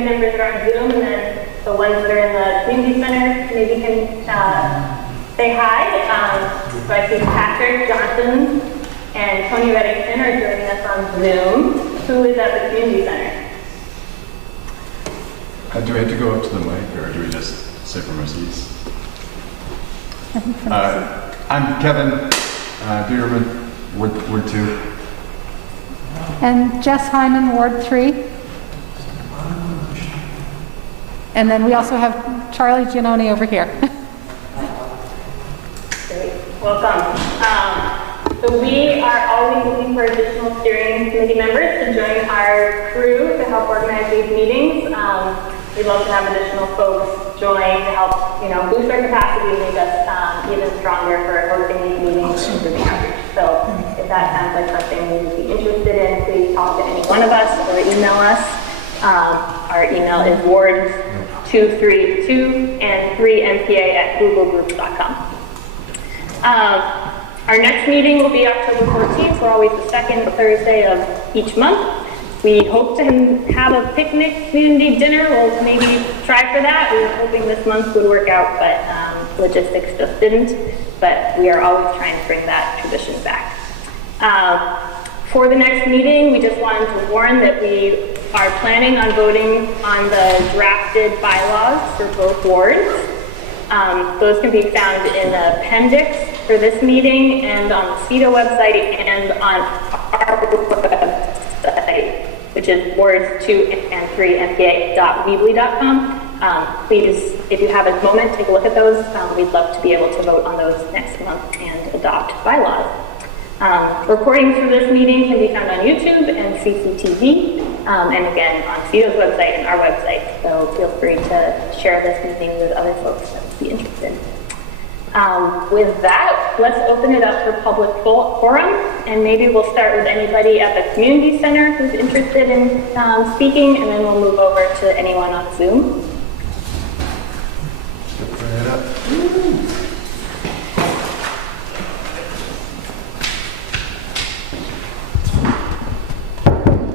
community members that are on Zoom, and then the ones that are in the community center maybe can say hi. So I see Patrick Johnson and Tony Reddington are joining us on Zoom. Who is at the community center? Do we have to go up to the mic, or do we just sit from our seats? I'm Kevin Bierman, Ward 2. And Jess Hyman, Ward 3. And then we also have Charlie Giannone over here. Great, welcome. So we are always looking for additional steering committee members to join our crew to help organize these meetings. We'd love to have additional folks join to help, boost our capacity and make us even stronger for hosting these meetings and improving outreach. So if that sounds like something you would be interested in, please talk to any one of us or email us. Our email is wards232 and 3npa@googlegroups.com. Our next meeting will be October 14th. We're always the second Thursday of each month. We hope to have a picnic community dinner. We'll maybe try for that. We were hoping this month would work out, but logistics just didn't. But we are always trying to bring that tradition back. For the next meeting, we just wanted to warn that we are planning on voting on the drafted bylaws for both wards. Those can be found in the appendix for this meeting and on the CETA website and on our website, which is wards2 and 3npa.weebly.com. Please, if you have a moment, take a look at those. We'd love to be able to vote on those next month and adopt bylaws. Recordings for this meeting can be found on YouTube and CCTV, and again on CETA's website and our website. So feel free to share this meeting with other folks that would be interested. With that, let's open it up for public forum, and maybe we'll start with anybody at the community center who's interested in speaking, and then we'll move over to anyone on Zoom.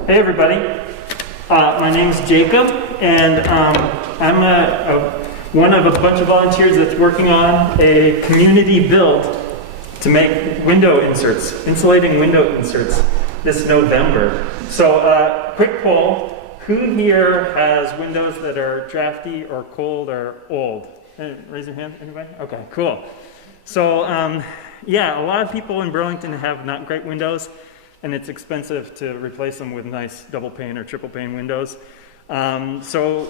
Hey everybody, my name's Jacob, and I'm one of a bunch of volunteers that's working on a community build to make window inserts, insulating window inserts this November. So quick poll, who here has windows that are drafty or cold or old? Raise your hand, anybody? Okay, cool. So yeah, a lot of people in Burlington have not great windows, and it's expensive to replace them with nice double pane or triple pane windows. So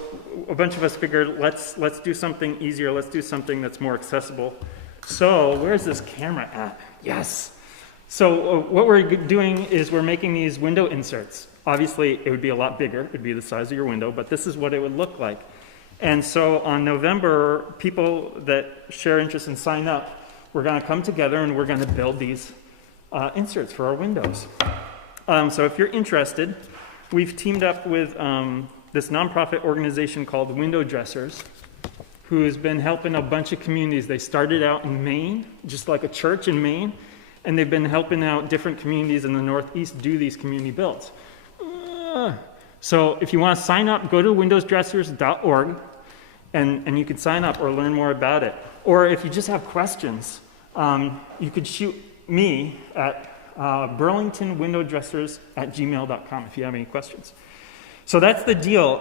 a bunch of us figured let's do something easier. Let's do something that's more accessible. So where's this camera at? Yes. So what we're doing is we're making these window inserts. Obviously, it would be a lot bigger. It would be the size of your window, but this is what it would look like. And so on November, people that share interest and sign up, we're going to come together and we're going to build these inserts for our windows. So if you're interested, we've teamed up with this nonprofit organization called Window Dressers, who's been helping a bunch of communities. They started out in Maine, just like a church in Maine, and they've been helping out different communities in the Northeast do these community builds. So if you want to sign up, go to windowsdressers.org, and you can sign up or learn more about it. Or if you just have questions, you could shoot me at burlingtonwindowdressers@gmail.com if you have any questions. So that's the deal.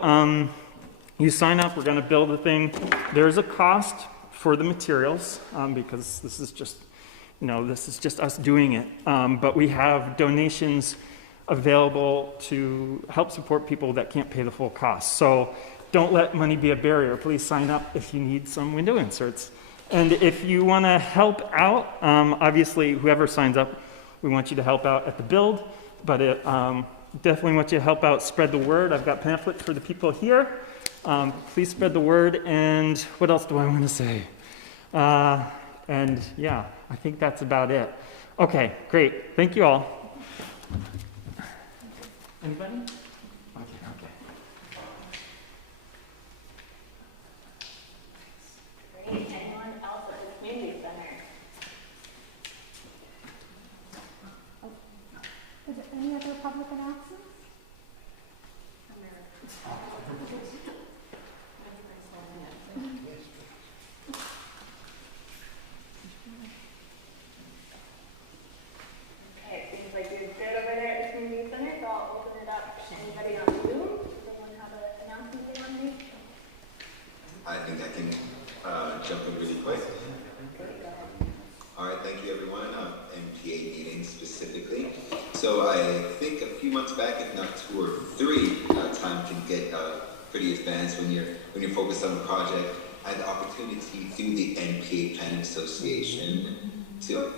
You sign up, we're going to build the thing. There's a cost for the materials because this is just, this is just us doing it. But we have donations available to help support people that can't pay the full cost. So don't let money be a barrier. Please sign up if you need some window inserts. And if you want to help out, obviously whoever signs up, we want you to help out at the build, but definitely want you to help out spread the word. I've got pamphlets for the people here. Please spread the word, and what else do I want to say? And yeah, I think that's about it. Okay, great. Thank you all. Anybody? Okay. Great. Anyone else at the community center? Is there any other public announcements? think I can jump in really quick. All right, thank you everyone. NPA meetings specifically. So I think a few months back, if not 2 or 3, time can get pretty advanced when you're focused on a project. I had the opportunity through the NPA Planning Association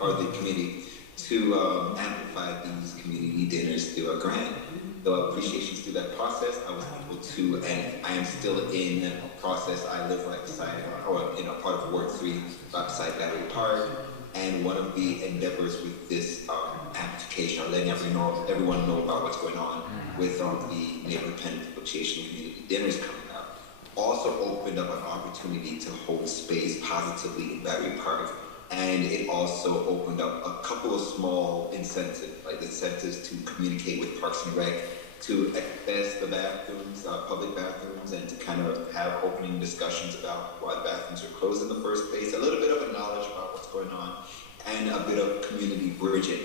or the committee to amplify these community dinners through a grant. So appreciations through that process, I was able to, and I am still in the process. I live right beside, or in a part of Ward 3, right beside Ballot Park. And one of the endeavors with this application, or letting everyone know about what's going on with the Neighborhood Planning Association community dinners coming up, also opened up an opportunity to hold space positively in Battery Park. And it also opened up a couple of small incentives to communicate with Parks and Rec, to access the bathrooms, public bathrooms, and to kind of have opening discussions about why the bathrooms are closed in the first place, a little bit of a knowledge about what's going on, and a bit of community bridging.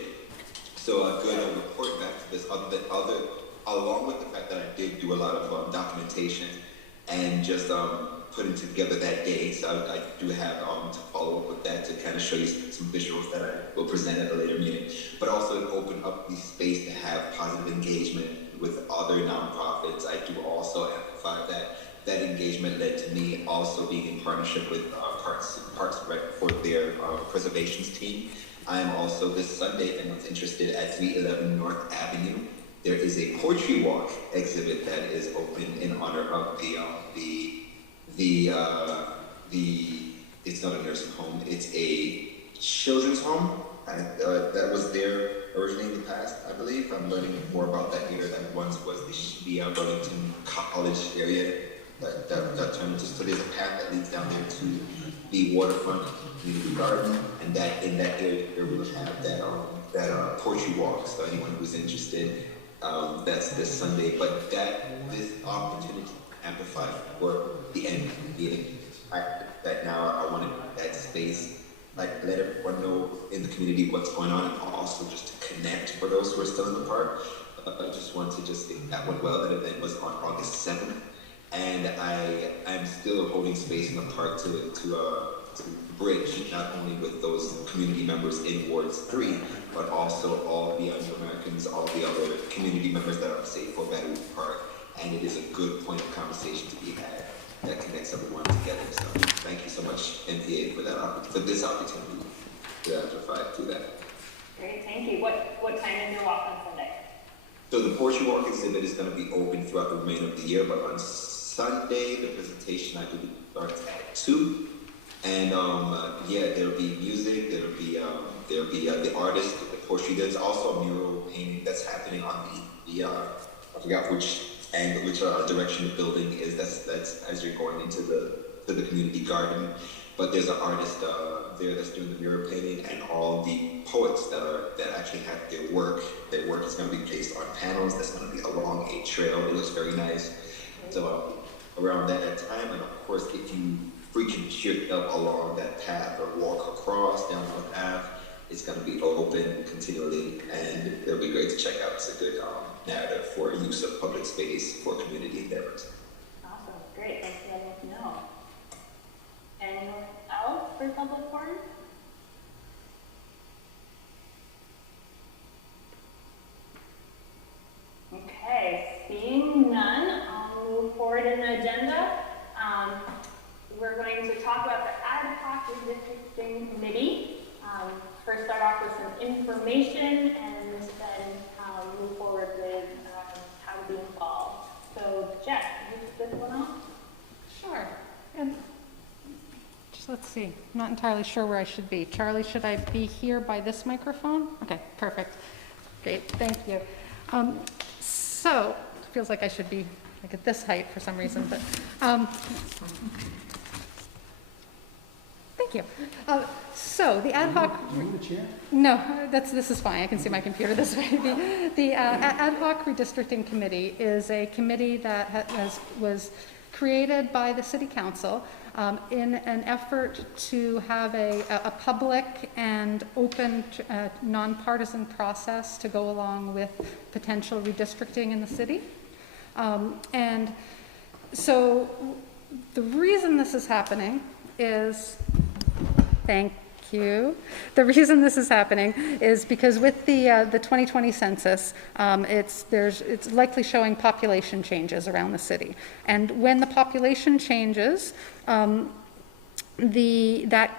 So a good report back to this, along with the fact that I did do a lot of documentation and just putting together that day. So I do have to follow up with that to kind of show you some visuals that I will present at a later meeting. But also it opened up the space to have positive engagement with other nonprofits. I do also amplify that. That engagement led to me also being in partnership with Parks and Rec for their preservations team. I am also this Sunday, if anyone's interested, at 311 North Avenue. There is a poetry walk exhibit that is open in honor of it's not a nursing home, it's a children's home. That was there originally in the past, I believe. I'm learning more about that here. That once was the Burlington College area that turned into. So there's a path that leads down there to the waterfront community garden, and that in that area we will have that poetry walk. So anyone who's interested, that's this Sunday. But this opportunity to amplify for the end meeting. That now I wanted that space, like let everyone know in the community what's going on, and also just to connect for those who are still in the park. I just want to just think that went well. That event was on August 7th, and I'm still holding space in the park to bridge not only with those community members in Wards 3, but also all the other Americans, all the other community members that are safe for Battery Park. And it is a good point of conversation to be had that connects everyone together. So thank you so much, NPA, for this opportunity to amplify through that. Great, thank you. What time is your walk on Sunday? So the Poetry Walk exhibit is going to be open throughout the remainder of the year, but on Sunday, the presentation I believe starts at 2. And there'll be music, there'll be the artist, the poetry. There's also a mural painting that's happening on the I forgot which angle, which direction the building is. That's as you're going into the community garden. But there's an artist there that's doing the mural painting, and all the poets that actually have their work is going to be placed on panels. That's going to be along a trail. It looks very nice. So around that time, and of course, if you freaking shoot up along that path or walk across down North Ave, it's going to be open continually, and it'll be great to check out. It's a good narrative for use of public space for community endeavors. Awesome, great, thanks for letting us know. Anyone else for public forum? Okay, seeing none, I'll move forward in the agenda. We're going to talk about the ad hoc redistricting committee. First start off with some information, and then move forward with how to be involved. So Jeff, can you kick this one off? Sure. And just let's see. I'm not entirely sure where I should be. Charlie, should I be here by this microphone? Okay, perfect. Great, thank you. So it feels like I should be like at this height for some reason, but thank you. So the ad hoc. Move the chair? No, this is fine. I can see my computer this way. The ad hoc redistricting committee is a committee that was created by the city council in an effort to have a public and open, nonpartisan process to go along with potential redistricting in the city. And so The reason this is happening is, thank you. The reason this is happening is because with the 2020 census, it's likely showing population changes around the city. And when the population changes, that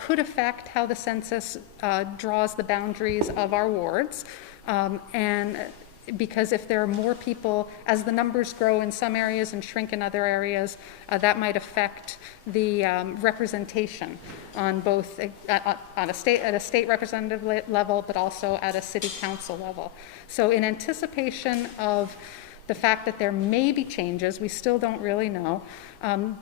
could affect how the census draws the boundaries of our wards. And because if there are more people, as the numbers grow in some areas and shrink in other areas, that might affect the representation on both at a state representative level, but also at a city council level. So in anticipation of the fact that there may be changes, we still don't really know,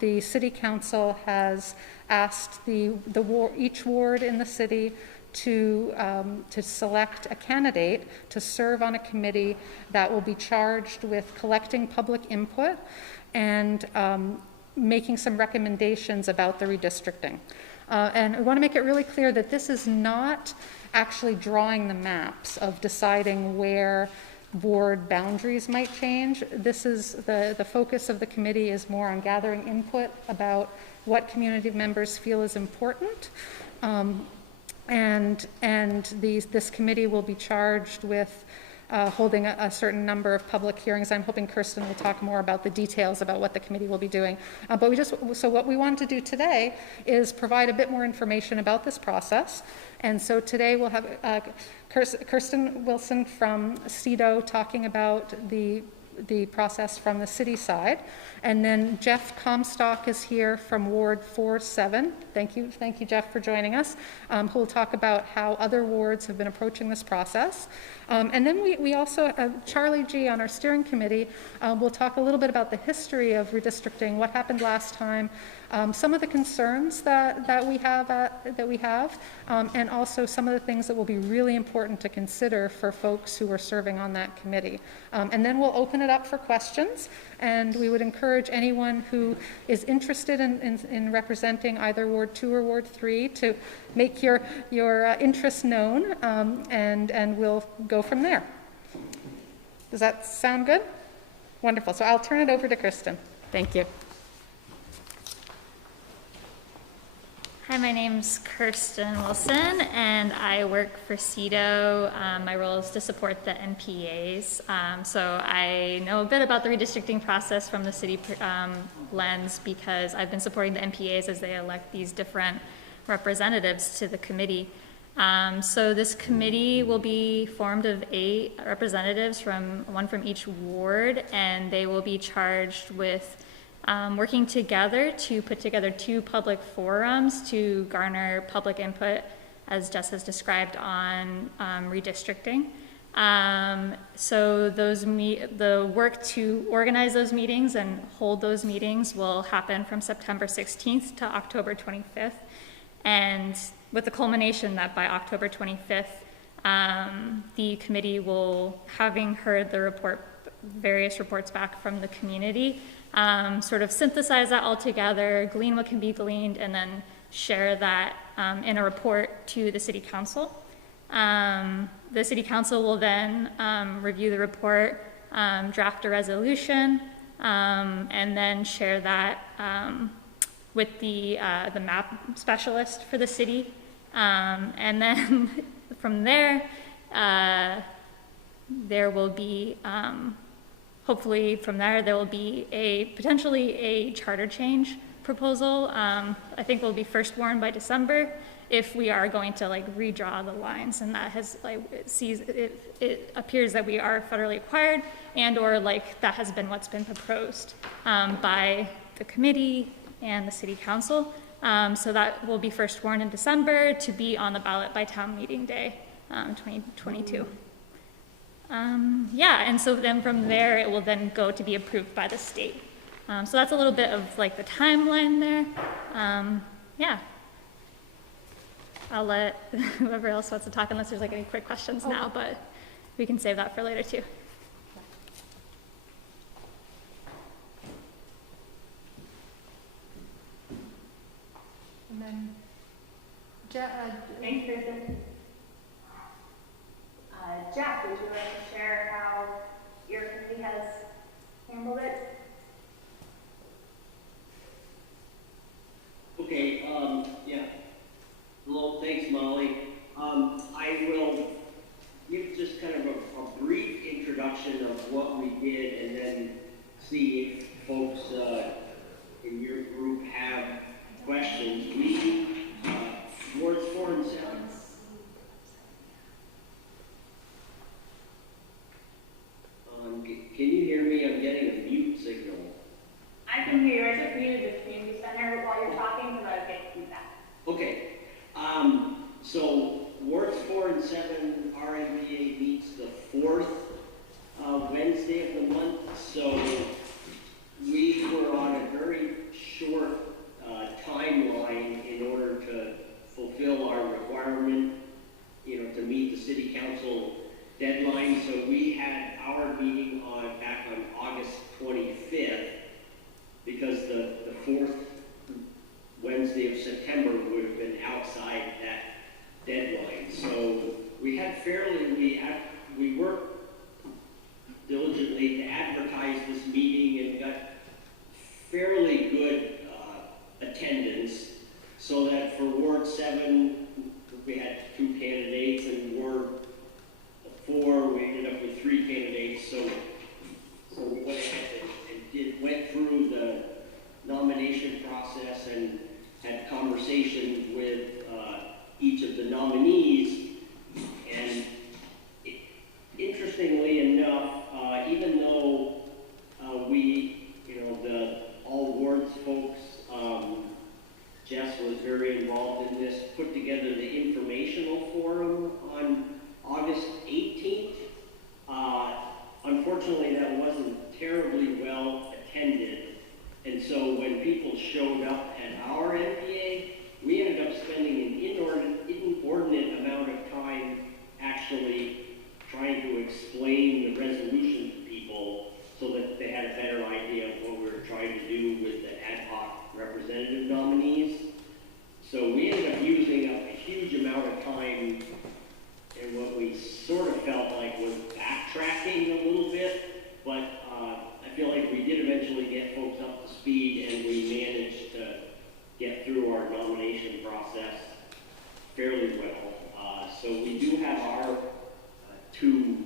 the city council has asked each ward in the city to select a candidate to serve on a committee that will be charged with collecting public input and making some recommendations about the redistricting. And I want to make it really clear that this is not actually drawing the maps of deciding where ward boundaries might change. This is the focus of the committee is more on gathering input about what community members feel is important. And this committee will be charged with holding a certain number of public hearings. I'm hoping Kirsten will talk more about the details about what the committee will be doing. So what we want to do today is provide a bit more information about this process. And so today we'll have Kirsten Wilson from CEDO talking about the process from the city side. And then Jeff Comstock is here from Ward 47. Thank you, Jeff, for joining us, who will talk about how other wards have been approaching this process. And then we also, Charlie G on our steering committee, will talk a little bit about the history of redistricting, what happened last time, some of the concerns that we have, and also some of the things that will be really important to consider for folks who are serving on that committee. And then we'll open it up for questions, and we would encourage anyone who is interested in representing either Ward 2 or Ward 3 to make your interest known, and we'll go from there. Does that sound good? Wonderful. So I'll turn it over to Kristen. Thank you. Hi, my name's Kirsten Wilson, and I work for CEDO. My role is to support the NPAs. So I know a bit about the redistricting process from the city lens because I've been supporting the NPAs as they elect these different representatives to the committee. So this committee will be formed of 8 representatives, one from each ward, and they will be charged with working together to put together 2 public forums to garner public input, as Jess has described, on redistricting. So the work to organize those meetings and hold those meetings will happen from September 16th to October 25th. And with the culmination that by October 25th, the committee will, having heard the various reports back from the community, sort of synthesize that all together, glean what can be gleaned, and then share that in a report to the city council. The city council will then review the report, draft a resolution, and then share that with the map specialist for the city. And then from there, there will be hopefully from there will be potentially a charter change proposal. I think will be first warned by December if we are going to redraw the lines, and that has it appears that we are federally acquired, and or that has been what's been proposed by the committee and the city council. So that will be first warned in December to be on the ballot by town meeting day 2022. And so then from there, it will then go to be approved by the state. So that's a little bit of the timeline there. I'll let whoever else wants to talk, unless there's any quick questions now, but we can save that for later too. And then, Thanks, Kristen. Jack, would you like to share how your committee has handled it? fourth Wednesday of September would have been outside that deadline. So we worked diligently to advertise this meeting and got fairly good attendance, so that for Ward 7, we had 2 candidates, and Ward 4, we ended up with 3 candidates. So we went ahead and went through the nomination process and had conversations with each of the nominees. And interestingly enough, even though all wards folks, Jess was very involved in this, put together the informational forum on August 18th. Unfortunately, that wasn't terribly well attended. And so when people showed up at our NPA, we ended up spending an inordinate amount of time actually trying to explain the resolution to people so that they had a better idea of what we were trying to do with the ad hoc representative nominees. So we ended up using up a huge amount of time in what we sort of felt like was backtracking a little bit, but I feel like we did eventually get folks up to speed, and we managed to get through our nomination process fairly well. So we do have our 2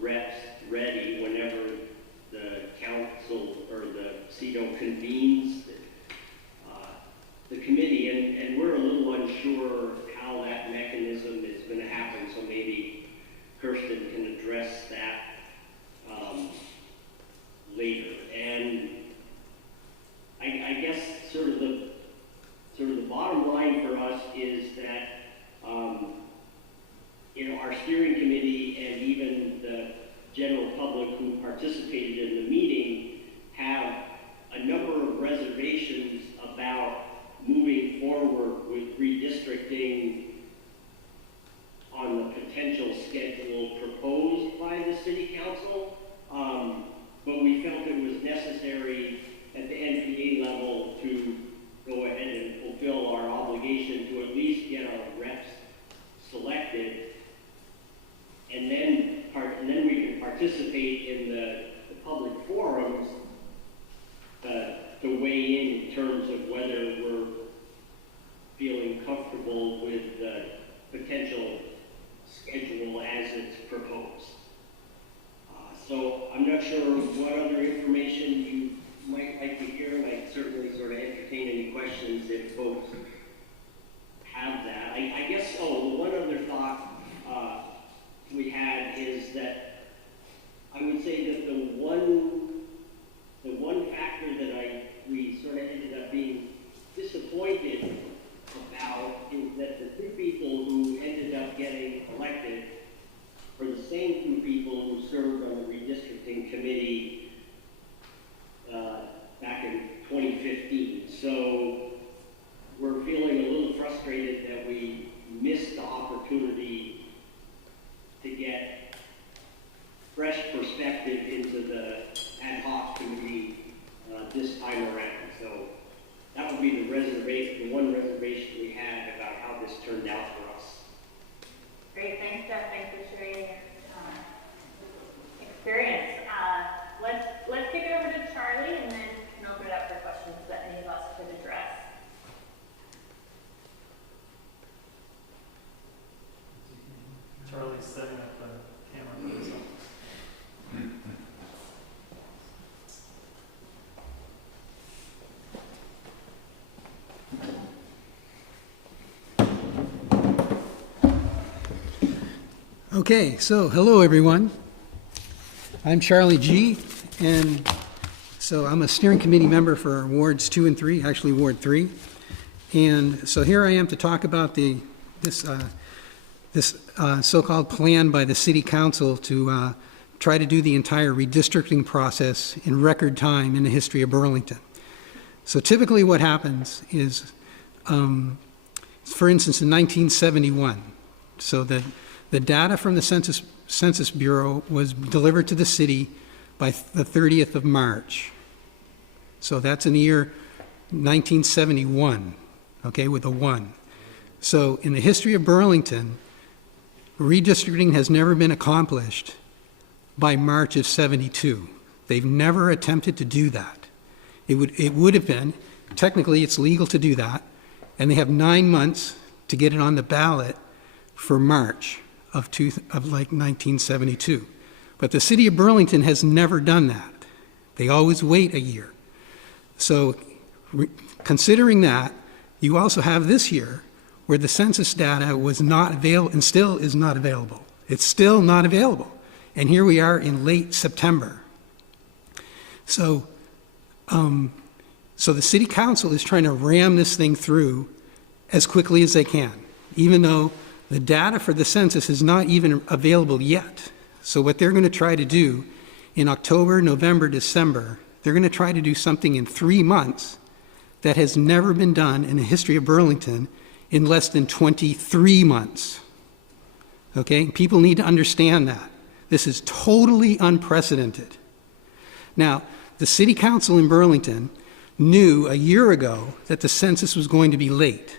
reps ready whenever the council or the CEDO convenes the committee, and we're a little unsure how that mechanism is going to happen, so maybe Kirsten can address that later. And I guess sort of the bottom line for us is that our steering committee and even the general public who participated in the meeting have a number of reservations about moving forward with redistricting on the potential schedule proposed by the city council. But we felt it was necessary at the NPA level to go ahead and fulfill our obligation to at least get our reps selected, and then we can participate in the public forums to weigh in terms of whether we're feeling comfortable with the potential schedule as it's proposed. So I'm not sure what other information you might like to hear, and I'd certainly sort of entertain any questions if folks have that. I guess, the one other thought we had is that I would say that the one factor that we sort of ended up being disappointed about is that the 2 people who ended up getting elected were the same 2 people who served on the redistricting committee back in 2015. So we're feeling a little frustrated that we missed the opportunity to get fresh perspective into the ad hoc committee this time around. So that would be the one reservation we had about how this turned out for us. Great, thanks, Jeff. Thanks for sharing your experience. Let's kick it over to Charlie, and then we can open it up for questions that any of us could address. Charlie's setting up the camera for himself. Okay, so hello everyone. I'm Charlie G, and so I'm a steering committee member for Wards 2 and 3, actually Ward 3. And so here I am to talk about this so-called plan by the City Council to try to do the entire redistricting process in record time in the history of Burlington. So typically what happens is, for instance, in 1971, so the data from the Census Bureau was delivered to the city by the 30th of March. So that's in the year 1971, okay, with a 1. So in the history of Burlington, redistricting has never been accomplished by March of 72. They've never attempted to do that. It would have been, technically it's legal to do that, and they have 9 months to get it on the ballot for March of 1972. But the city of Burlington has never done that. They always wait a year. So considering that, you also have this year where the census data was not available and still is not available. It's still not available. And here we are in late September. So, so the city council is trying to ram this thing through as quickly as they can, even though the data for the census is not even available yet. So what they're going to try to do in October, November, December, they're going to try to do something in 3 months that has never been done in the history of Burlington in less than 23 months. Okay? People need to understand that. This is totally unprecedented. Now, the city council in Burlington knew a year ago that the census was going to be late.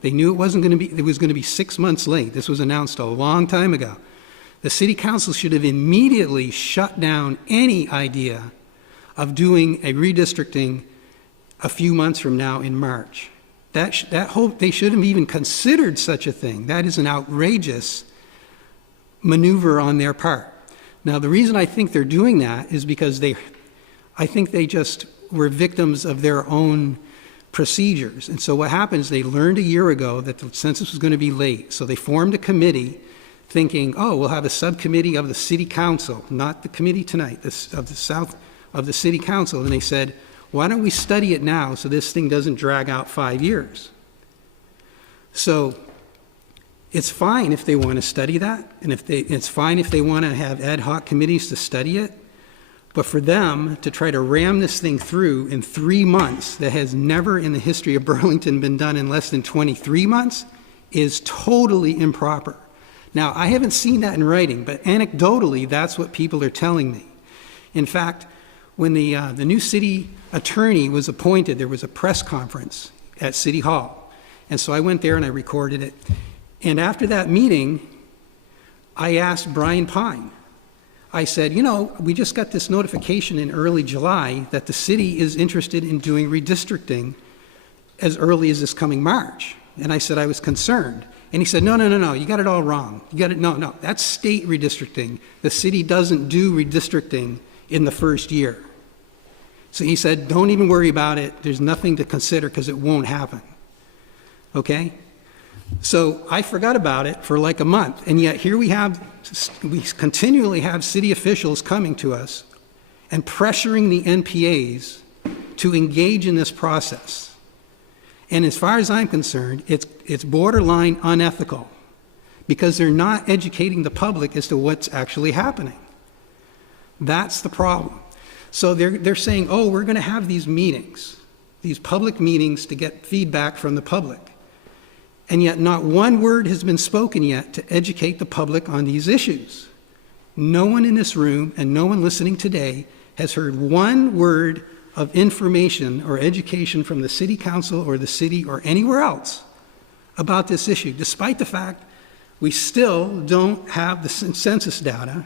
They knew it was going to be 6 months late. This was announced a long time ago. The city council should have immediately shut down any idea of doing a redistricting a few months from now in March. They should have even considered such a thing. That is an outrageous maneuver on their part. Now, the reason I think they're doing that is because I think they just were victims of their own procedures. And so what happens, they learned a year ago that the census was going to be late. So they formed a committee thinking, oh, we'll have a subcommittee of the city council, not the committee tonight, of the city council. And they said, why don't we study it now so this thing doesn't drag out 5 years? So it's fine if they want to study that, and it's fine if they want to have ad hoc committees to study it, but for them to try to ram this thing through in 3 months that has never in the history of Burlington been done in less than 23 months is totally improper. Now, I haven't seen that in writing, but anecdotally, that's what people are telling me. In fact, when the new city attorney was appointed, there was a press conference at City Hall. And so I went there and I recorded it. And after that meeting, I asked Brian Pine, I said, you know, we just got this notification in early July that the city is interested in doing redistricting as early as this coming March. And I said I was concerned. And he said, no, you got it all wrong. No, that's state redistricting. The city doesn't do redistricting in the first year. So he said, don't even worry about it. There's nothing to consider because it won't happen. Okay? So I forgot about it for like a month, and yet here we continually have city officials coming to us and pressuring the NPAs to engage in this process. And as far as I'm concerned, it's borderline unethical because they're not educating the public as to what's actually happening. That's the problem. So they're saying, oh, we're going to have these meetings, these public meetings to get feedback from the public. And yet not one word has been spoken yet to educate the public on these issues. No one in this room and no one listening today has heard one word of information or education from the city council or the city or anywhere else about this issue, despite the fact we still don't have the census data.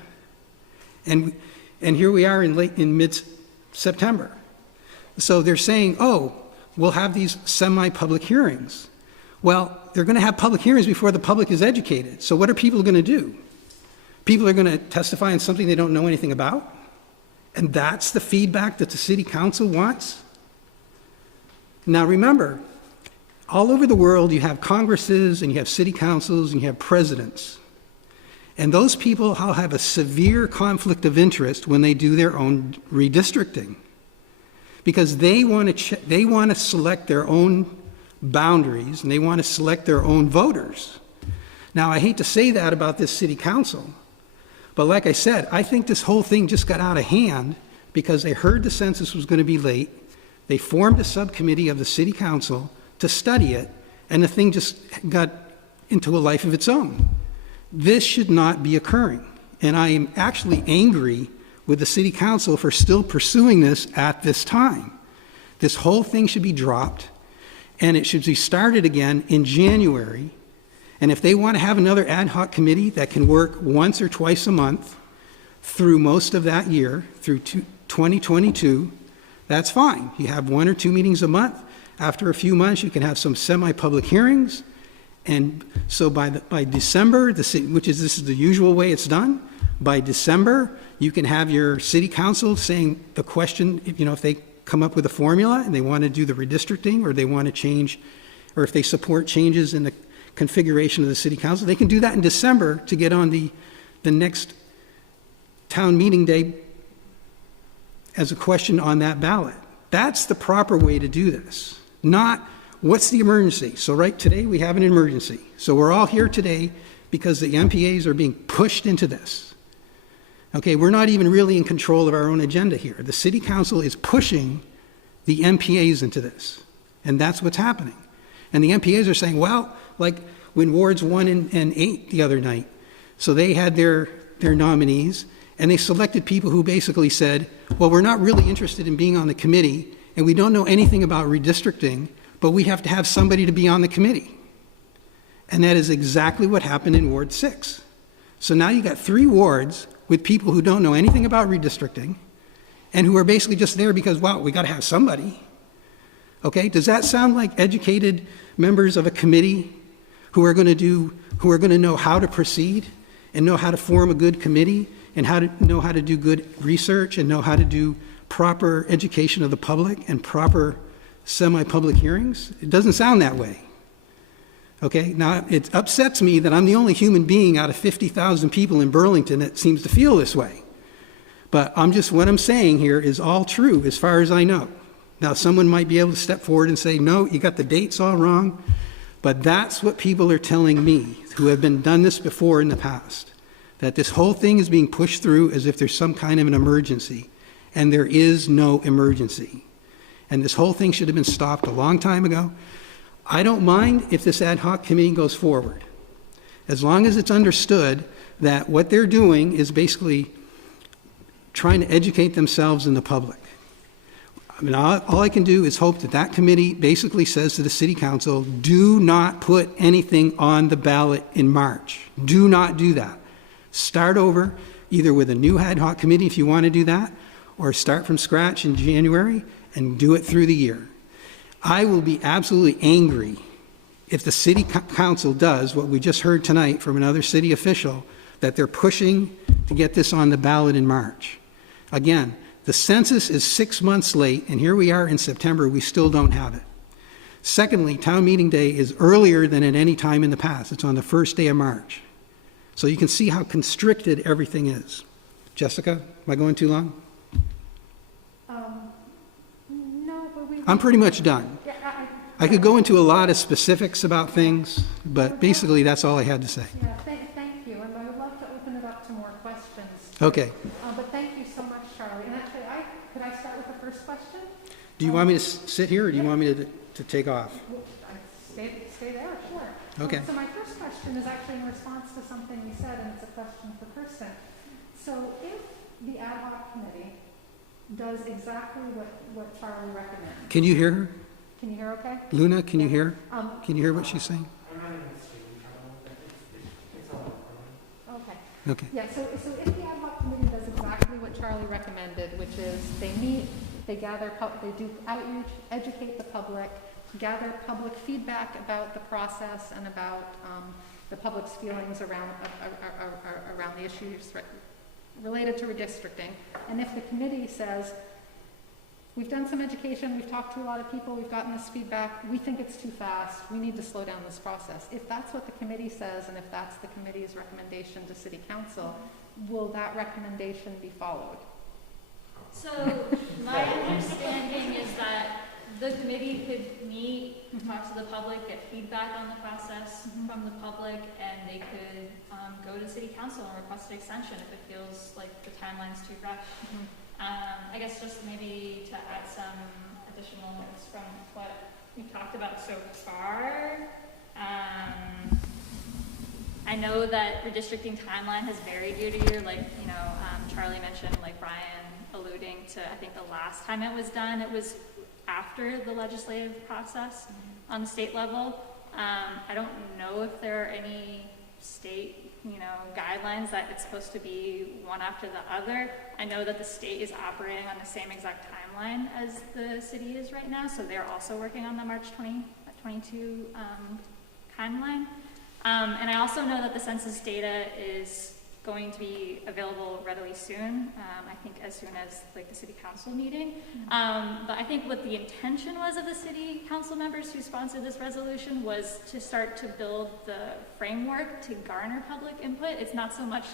And here we are in mid-September. So they're saying, oh, we'll have these semi-public hearings. Well, they're going to have public hearings before the public is educated. So what are people going to do? People are going to testify on something they don't know anything about? And that's the feedback that the city council wants? Now remember, all over the world you have congresses and you have city councils and you have presidents. And those people all have a severe conflict of interest when they do their own redistricting. Because they want to select their own boundaries and they want to select their own voters. Now, I hate to say that about this city council, but like I said, I think this whole thing just got out of hand because they heard the census was going to be late. They formed a subcommittee of the city council to study it, and the thing just got into a life of its own. This should not be occurring, and I am actually angry with the city council for still pursuing this at this time. This whole thing should be dropped, and it should be started again in January. And if they want to have another ad hoc committee that can work once or twice a month through most of that year, through 2022, that's fine. You have 1 or 2 meetings a month. After a few months, you can have some semi-public hearings. And so by December, this is the usual way it's done. By December, you can have your city council saying the question, if they come up with a formula and they want to do the redistricting, or they want to change, or if they support changes in the configuration of the city council, they can do that in December to get on the next town meeting day as a question on that ballot. That's the proper way to do this. Not, what's the emergency? So right today we have an emergency. So we're all here today because the NPAs are being pushed into this. Okay, we're not even really in control of our own agenda here. The city council is pushing the NPAs into this. And that's what's happening. And the NPAs are saying, well, like when Wards 1 and 8 the other night, so they had their nominees, and they selected people who basically said, well, we're not really interested in being on the committee, and we don't know anything about redistricting, but we have to have somebody to be on the committee. And that is exactly what happened in Ward 6. So now you got 3 wards with people who don't know anything about redistricting, and who are basically just there because, well, we got to have somebody. Okay, does that sound like educated members of a committee who are going to know how to proceed and know how to form a good committee and know how to do good research and know how to do proper education of the public and proper semi-public hearings? It doesn't sound that way. Okay, now it upsets me that I'm the only human being out of 50,000 people in Burlington that seems to feel this way. But what I'm saying here is all true as far as I know. Now, someone might be able to step forward and say, no, you got the dates all wrong. But that's what people are telling me who have done this before in the past, that this whole thing is being pushed through as if there's some kind of an emergency. And there is no emergency. And this whole thing should have been stopped a long time ago. I don't mind if this ad hoc committee goes forward, as long as it's understood that what they're doing is basically trying to educate themselves and the public. I mean, all I can do is hope that that committee basically says to the city council, do not put anything on the ballot in March. Do not do that. Start over either with a new ad hoc committee if you want to do that, or start from scratch in January and do it through the year. I will be absolutely angry if the city council does what we just heard tonight from another city official, that they're pushing to get this on the ballot in March. Again, the census is 6 months late, and here we are in September, we still don't have it. Secondly, town meeting day is earlier than at any time in the past. It's on the first day of March. So you can see how constricted everything is. Jessica, am I going too long? No, but I'm pretty much done. Yeah, I could go into a lot of specifics about things, but basically that's all I had to say. Yeah, thank you, and I would love to open it up to more questions. Okay. But thank you so much, Charlie. And actually, could I start with the first question? Do you want me to sit here, or do you want me to take off? Stay there, sure. Okay. So my first question is actually in response to something you said, and it's a question for Kirsten. So if the ad hoc committee does exactly what Charlie recommends. Can you hear her? Can you hear okay? Luna, can you hear? Can you hear what she's saying? Okay. Okay. Yeah, so if the ad hoc committee does exactly what Charlie recommended, which is they meet, they gather, they do outreach, educate the public, gather public feedback about the process and about the public's feelings around the issues related to redistricting. And if the committee says, we've done some education, we've talked to a lot of people, we've gotten this feedback, we think it's too fast, we need to slow down this process. If that's what the committee says, and if that's the committee's recommendation to city council, will that recommendation be followed? So my understanding is that the committee could meet, talk to the public, get feedback on the process from the public, and they could go to city council and request an extension if it feels like the timeline's too rushed. I guess just maybe to add some additional notes from what we've talked about so far. I know that redistricting timeline has varied year to year, like, Charlie mentioned, like Brian alluding to, I think the last time it was done, it was after the legislative process on the state level. I don't know if there are any state, guidelines that it's supposed to be one after the other. I know that the state is operating on the same exact timeline as the city is right now, so they're also working on the March 2022 timeline. And I also know that the census data is going to be available readily soon, I think as soon as like the city council meeting. But I think what the intention was of the city council members who sponsored this resolution was to start to build the framework to garner public input. It's not so much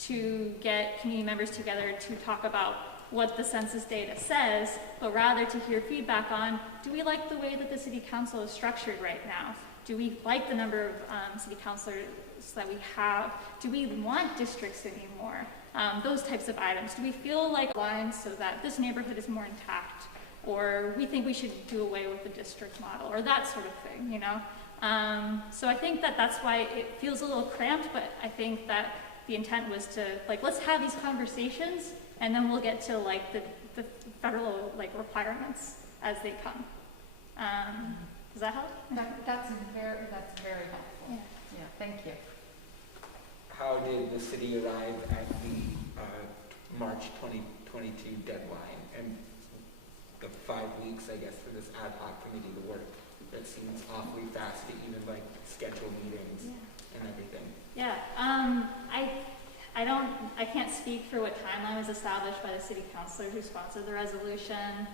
to get community members together to talk about what the census data says, but rather to hear feedback on, do we like the way that the city council is structured right now? Do we like the number of city councilors that we have? Do we want districts anymore? Those types of items. Do we feel like lines so that this neighborhood is more intact? Or we think we should do away with the district model, or that sort of thing, So I think that that's why it feels a little cramped, but I think that the intent was to, let's have these conversations, and then we'll get to, the federal, requirements as they come. Does that help? That's very helpful. Yeah, thank you. How did the city arrive at the March 2022 deadline and the 5 weeks, I guess, for this ad hoc committee to work? That seems awfully fast to even schedule meetings and everything. Yeah, I can't speak for what timeline was established by the city councilors who sponsored the resolution.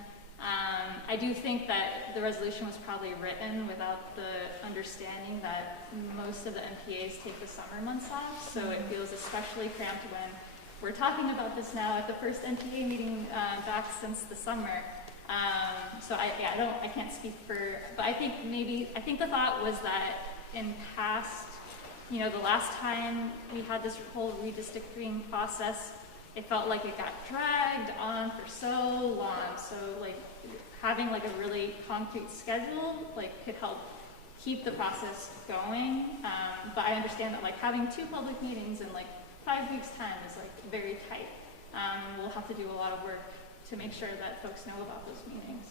I do think that the resolution was probably written without the understanding that most of the NPAs take the summer months off, so it feels especially cramped when we're talking about this now at the first NPA meeting back since the summer. So I can't speak for, but I think the thought was that in past, the last time we had this whole redistricting process, it felt like it got dragged on for so long. So having a really concrete schedule could help keep the process going. But I understand that having 2 public meetings in 5 weeks time is very tight. We'll have to do a lot of work to make sure that folks know about those meetings.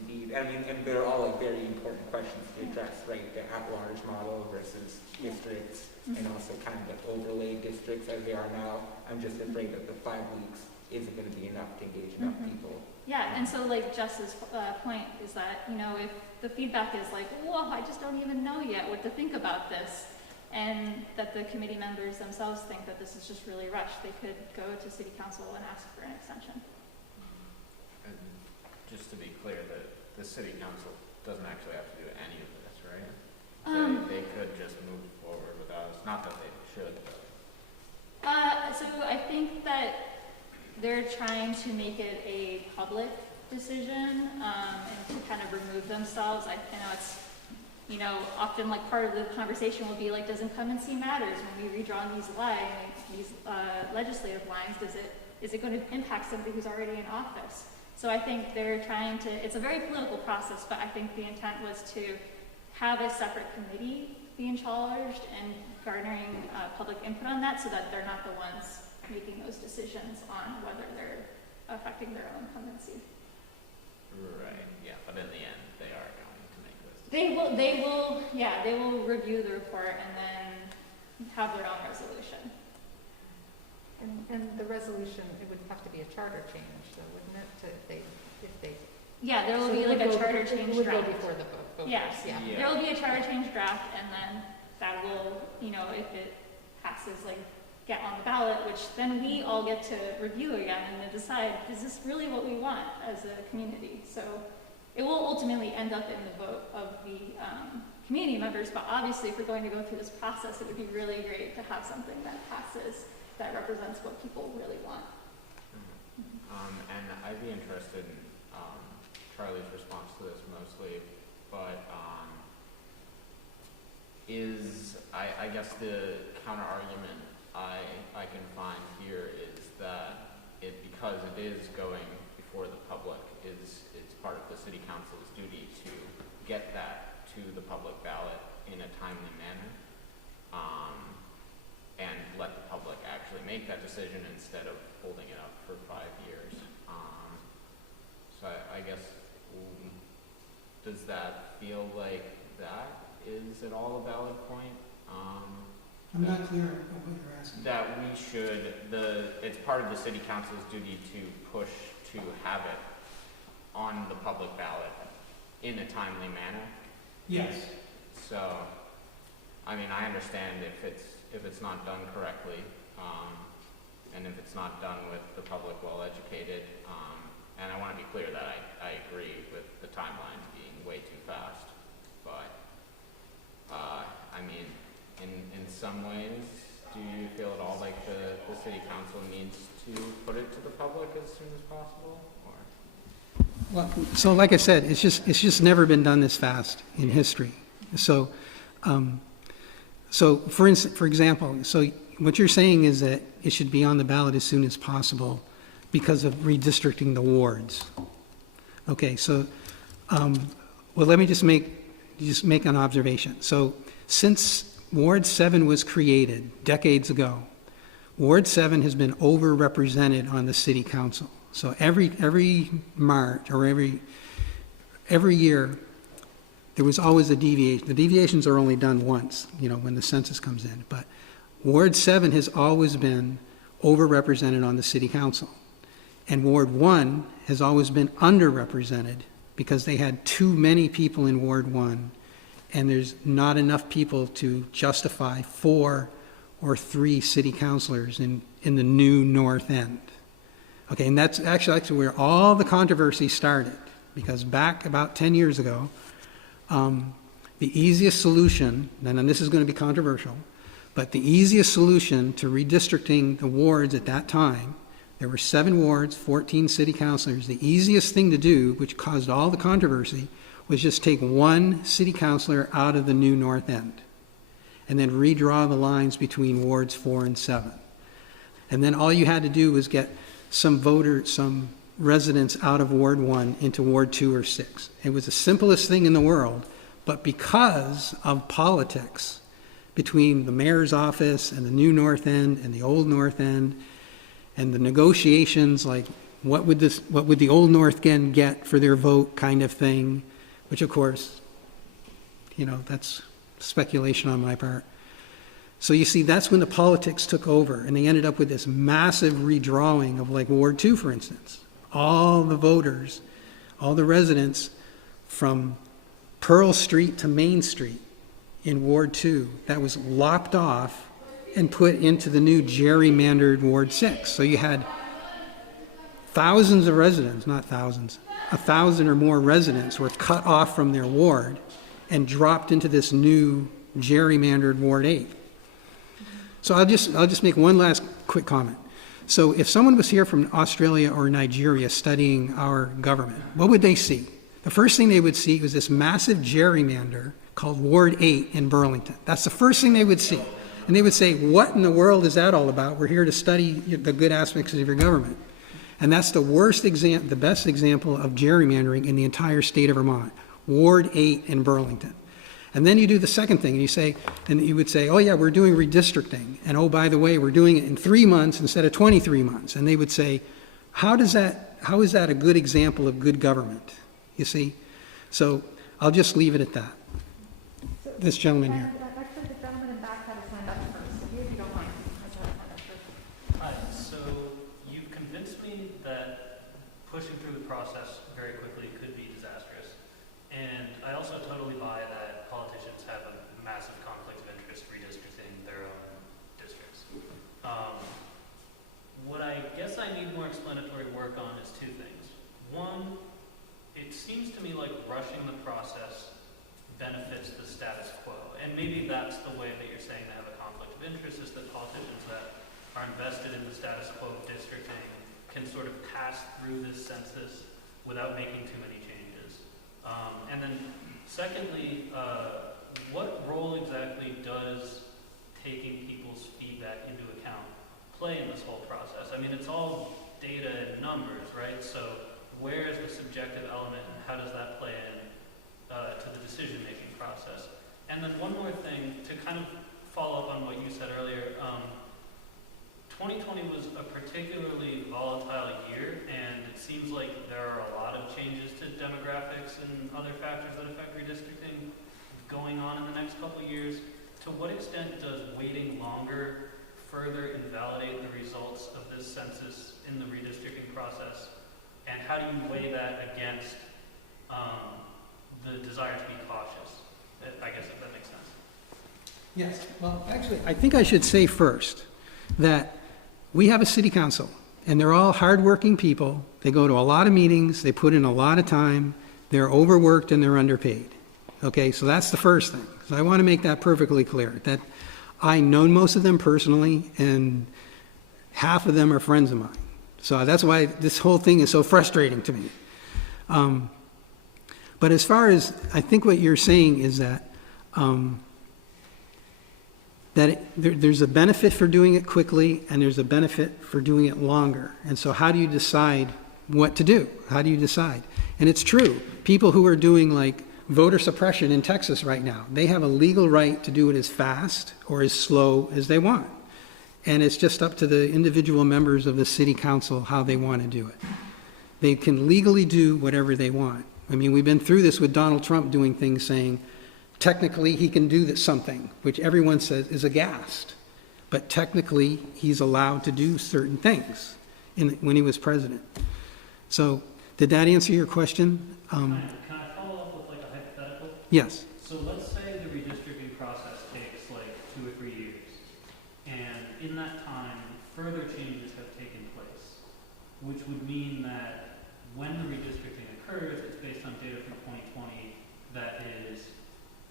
Indeed. I mean, and they're all very important questions to address, right? The at-large model versus districts, and also kind of the overlay districts as they are now. I'm just afraid that the 5 weeks isn't going to be enough to engage enough people. Yeah, and so Jess's point is that, if the feedback is whoa, I just don't even know yet what to think about this, and that the committee members themselves think that this is just really rushed, they could go to city council and ask for an extension. And just to be clear, that the city council doesn't actually have to do any of this, right? They could just move forward without us. Not that they should, but. So I think that they're trying to make it a public decision and to kind of remove themselves. I know it's, often part of the conversation will be does incumbency matters when we redraw these lines, these legislative lines? Is it going to impact somebody who's already in office? So I think they're trying to, it's a very political process, but I think the intent was to have a separate committee be in charge and garnering public input on that so that they're not the ones making those decisions on whether they're affecting their own incumbency. Right, yeah, but in the end, they are going to make this. They will review the report and then have their own resolution. And the resolution, it would have to be a charter change, though, wouldn't it? If they. Yeah, there will be a charter change would draft. Go before the voters. Yes, Yeah. There will be a charter change draft, and then that will, if it passes, get on the ballot, which then we all get to review again and then decide, is this really what we want as a community? So it will ultimately end up in the vote of the community members, but obviously if we're going to go through this process, it would be really great to have something that passes that represents what people really want. And I'd be interested in Charlie's response to this mostly, but I guess the counter argument I can find here is that because it is going before the public, it's part of the city council's duty to get that to the public ballot in a timely manner, and let the public actually make that decision instead of holding it up for 5 years. So I guess does that feel like that is at all a valid point? I'm not clear on what you're asking. That we should, it's part of the city council's duty to push to have it on the public ballot in a timely manner. Yes. So, I mean, I understand if it's not done correctly, and if it's not done with the public well educated, and I want to be clear that I agree with the timeline being way too fast, but I mean, in some ways, do you feel at all like the city council needs to put it to the public as soon as possible, or? Well, so like I said, it's just never been done this fast in history. So, for example, so what you're saying is that it should be on the ballot as soon as possible because of redistricting the wards. Okay, so, well, let me just make an observation. So, since Ward 7 was created decades ago, Ward 7 has been overrepresented on the city council. So every March or every year, there was always a deviation. The deviations are only done once, when the census comes in. But Ward 7 has always been overrepresented on the city council. And Ward 1 has always been underrepresented because they had too many people in Ward 1, and there's not enough people to justify 4 or 3 city councilors in the new North End. Okay, and that's actually where all the controversy started, because back about 10 years ago, the easiest solution, and this is going to be controversial, but the easiest solution to redistricting the wards at that time, there were 7 wards, 14 city councilors. The easiest thing to do, which caused all the controversy, was just take 1 city councilor out of the new North End and then redraw the lines between wards 4 and 7. And then all you had to do was get some residents out of Ward 1 into Ward 2 or 6. It was the simplest thing in the world, but because of politics between the mayor's office and the new North End and the old North End, and the negotiations, like what would the old North End get for their vote kind of thing, which of course, that's speculation on my part. So you see, that's when the politics took over, and they ended up with this massive redrawing of like Ward 2, for instance. All the voters, all the residents from Pearl Street to Main Street in Ward 2, that was lopped off and put into the new gerrymandered Ward 6. So you had thousands of residents, not thousands, 1,000 or more residents were cut off from their ward and dropped into this new gerrymandered Ward 8. So I'll just make one last quick comment. So if someone was here from Australia or Nigeria studying our government, what would they see? The first thing they would see was this massive gerrymander called Ward 8 in Burlington. That's the first thing they would see. And they would say, what in the world is that all about? We're here to study the good aspects of your government. And that's the best example of gerrymandering in the entire state of Vermont, Ward 8 in Burlington. And then you do the second thing, and you would say, oh yeah, we're doing redistricting. And oh, by the way, we're doing it in 3 months instead of 23 months. And they would say, how is that a good example of good government? You see? So I'll just leave it at that. This gentleman here. Actually, the gentleman in back had his hand up first, if you don't mind. Hi, so you've convinced me that pushing through the process very quickly could be disastrous. And I also totally buy that politicians have a massive conflict of interest redistricting their own districts. What I guess I need more explanatory work on is 2 things. One, it seems to me like rushing the process benefits the status quo. And maybe that's the way that you're saying they have a conflict of interest, is that politicians that are invested in the status quo of districting can sort of pass through this census without making too many changes. And then secondly, what role exactly does taking people's feedback into account play in this whole process? I mean, it's all data and numbers, right? So where is the subjective element, and how does that play in to the decision-making process? And then one more thing, to kind of follow up on what you said earlier, 2020 was a particularly volatile year, and it seems like there are a lot of changes to demographics and other factors that affect redistricting going on in the next couple of years. To what extent does waiting longer further invalidate the results of this census in the redistricting process? And how do you weigh that against the desire to be cautious? I guess if that makes sense. Yes, well, actually, I think I should say first that we have a city council, and they're all hardworking people. They go to a lot of meetings, they put in a lot of time, they're overworked and they're underpaid. Okay, so that's the first thing. So I want to make that perfectly clear, that I know most of them personally, and half of them are friends of mine. So that's why this whole thing is so frustrating to me. But as far as, I think what you're saying is that there's a benefit for doing it quickly, and there's a benefit for doing it longer. And so how do you decide what to do? How do you decide? And it's true, people who are doing like voter suppression in Texas right now, they have a legal right to do it as fast or as slow as they want. And it's just up to the individual members of the city council how they want to do it. They can legally do whatever they want. I mean, we've been through this with Donald Trump doing things saying, technically he can do something, which everyone says is aghast. But technically he's allowed to do certain things when he was president. So did that answer your question? Can I follow up with like a hypothetical? Yes. So let's say the redistricting process takes like 2 or 3 years, and in that time, further changes have taken place, which would mean that when the redistricting occurs, it's based on data from 2020 that is,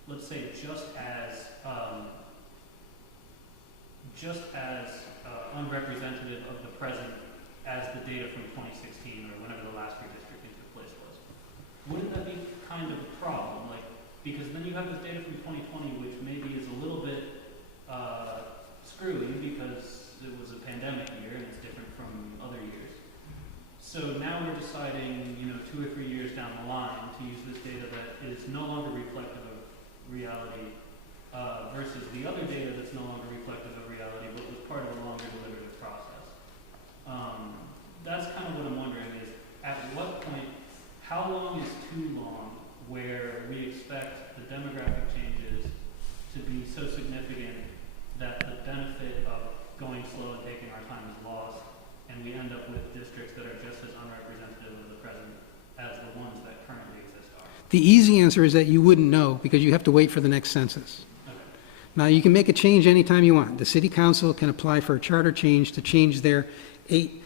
let's say, just as unrepresentative of the present as the data from 2016 or whenever the last redistricting took place was. Wouldn't that be kind of a problem? Like, because then you have this data from 2020, which maybe is a little bit screwy because it was a pandemic year and it's different from other years. So now we're deciding, 2 or 3 years down the line to use this data that is no longer reflective of reality versus the other data that's no longer reflective of reality, but was part of a longer deliberative process. That's kind of what I'm wondering is, at what point, how long is too long where we expect the demographic changes to be so significant that the benefit of going slow and taking our time is lost, and we end up with districts that are just as unrepresentative of the present as the ones that currently exist are? The easy answer is that you wouldn't know because you have to wait for the next census. Okay. Now, you can make a change anytime you want. The city council can apply for a charter change to change their eight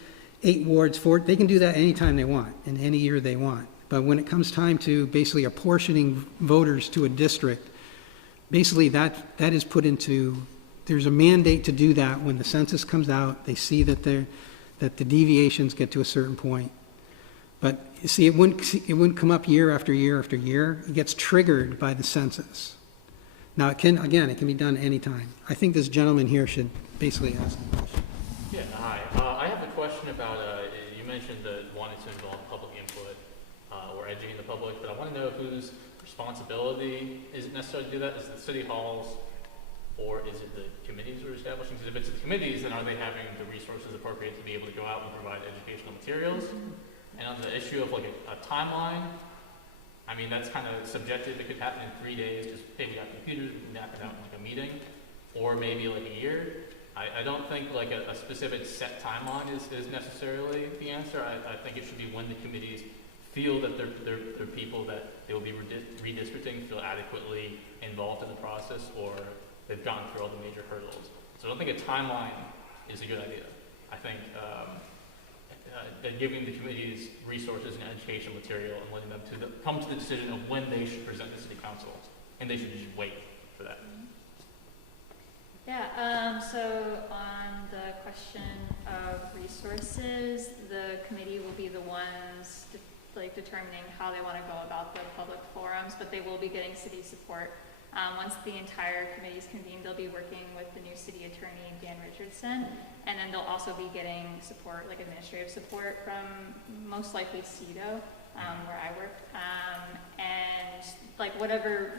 wards they can do that anytime they want, in any year they want. But when it comes time to basically apportioning voters to a district, basically that is put into, there's a mandate to do that when the census comes out. They see that the deviations get to a certain point. But you see, it wouldn't come up year after year after year. It gets triggered by the census. Now, it can be done anytime. I think this gentleman here should basically ask the question. Yeah, hi. I have a question about, you mentioned wanting to involve public input or educating the public, but I want to know whose responsibility is it necessarily to do that? Is it the city halls or is it the committees we're establishing? Because if it's the committees, then are they having the resources appropriate to be able to go out and provide educational materials? And on the issue of like a timeline, I mean, that's kind of subjective. It could happen in 3 days, just hey, we got computers, we can knock it out in like a meeting, or maybe like a year. I don't think like a specific set timeline is necessarily the answer. I think it should be when the committees feel that they're people that they will be redistricting, feel adequately involved in the process, or they've gone through all the major hurdles. So I don't think a timeline is a good idea. I think giving the committees resources and educational material and letting them come to the decision of when they should present to city council, and they should just wait for that. Yeah, so on the question of resources, the committee will be the ones determining how they want to go about the public forums, but they will be getting city support. Once the entire committee is convened, they'll be working with the new city attorney, Dan Richardson, and then they'll also be getting support, like administrative support from most likely CEDO, where I work, and like whatever,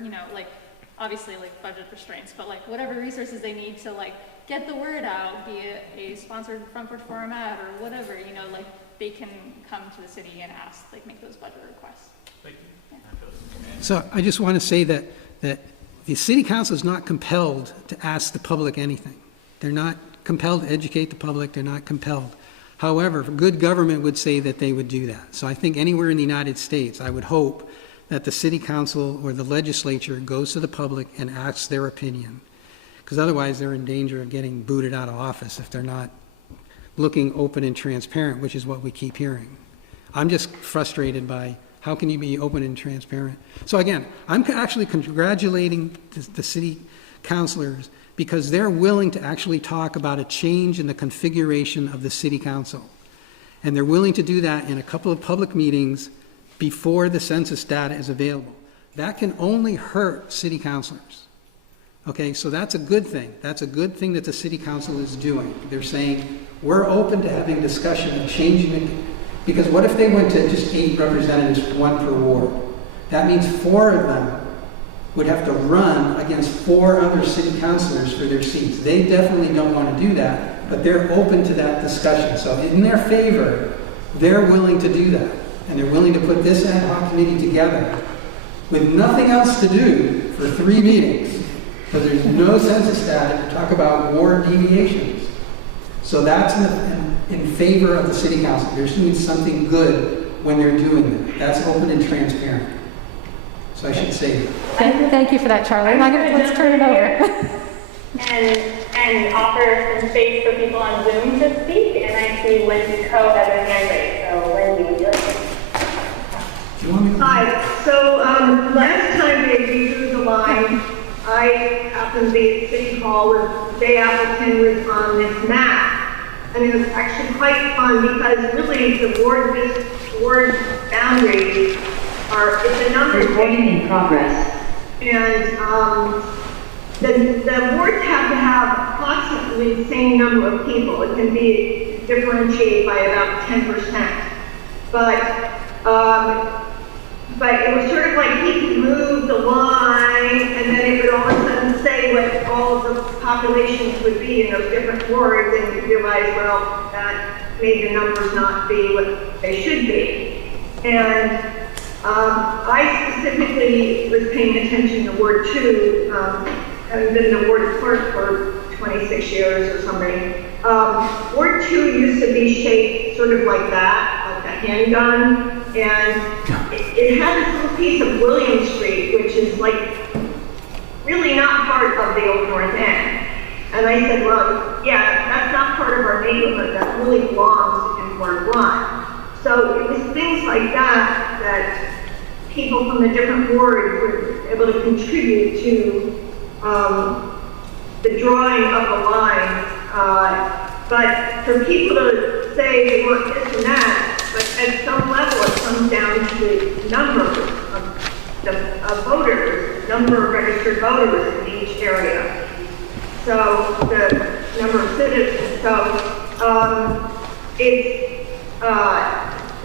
obviously like budget restraints, but like whatever resources they need to like get the word out, be it a sponsored front porch forum ad or whatever, you know, like they can come to the city and ask, like make those budget requests. Thank you. Yeah. So I just want to say that the city council is not compelled to ask the public anything. They're not compelled to educate the public. They're not compelled. However, good government would say that they would do that. So I think anywhere in the United States, I would hope that the city council or the legislature goes to the public and asks their opinion. Because otherwise they're in danger of getting booted out of office if they're not looking open and transparent, which is what we keep hearing. I'm just frustrated by how can you be open and transparent? So again, I'm actually congratulating the city councilors because they're willing to actually talk about a change in the configuration of the city council. And they're willing to do that in a couple of public meetings before the census data is available. That can only hurt city councilors. Okay, so that's a good thing. That's a good thing that the city council is doing. They're saying, we're open to having discussion of changing it. Because what if they went to just 8 representatives, 1 per ward? That means 4 of them would have to run against 4 other city councilors for their seats. They definitely don't want to do that, but they're open to that discussion. So in their favor, they're willing to do that. And they're willing to put this ad hoc committee together with nothing else to do for 3 meetings, because there's no census data to talk about ward deviations. So that's in favor of the city council. They're doing something good when they're doing that. That's open and transparent. So I should say that. Thank you for that, Charlie. Let's turn it over. and offer some space for people on Zoom to speak. And I see Wendy Coe has her hand raised. So Wendy, would you like to? Hi. So last time they reviewed the line, I happened to be at City Hall where Jay Appleton was on this map. And it was actually quite fun because really the ward boundaries are, it's a number of recording in progress. And the wards have to have approximately the same number of people. It can be differentiated by about 10%. But it was sort of like he could move the line and then it would all of a sudden say what all of the populations would be in those different wards, and you realize, well, that made the numbers not be what they should be. And I specifically was paying attention to Ward 2, having been the ward clerk for 26 years or something. Ward 2 used to be shaped sort of like that, like a handgun, and it had this little piece of William Street, which is like really not part of the Old North End. And I said, well, yeah, that's not part of our neighborhood. That really belongs in Ward 1. So it was things like that that people from the different wards were able to contribute to the drawing of the line. But for people to say they want this and that, but at some level it comes down to the number of voters, number of registered voters in each area. So the number of citizens. So it's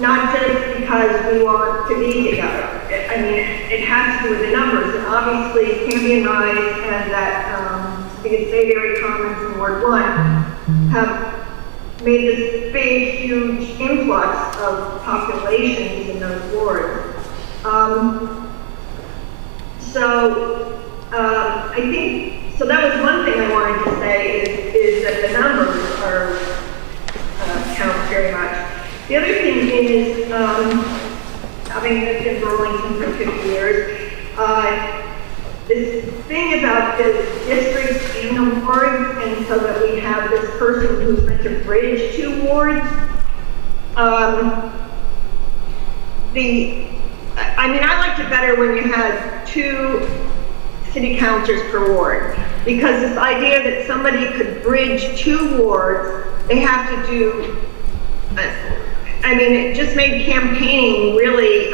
not just because we want to be together. I mean, it has to do with the numbers. And obviously, Cambion Rise and that, I think it's Bayberry Commons in Ward 1, have made this big, huge influx of populations in those wards. I think, so that was one thing I wanted to say is that the numbers are count very much. The other thing is, having lived in Burlington for 50 years, this thing about the districts and the wards, and so that we have this person who's meant to bridge 2 wards. I mean, I liked it better when you had 2 city councilors per ward, because this idea that somebody could bridge 2 wards, they have to do, I mean, it just made campaigning really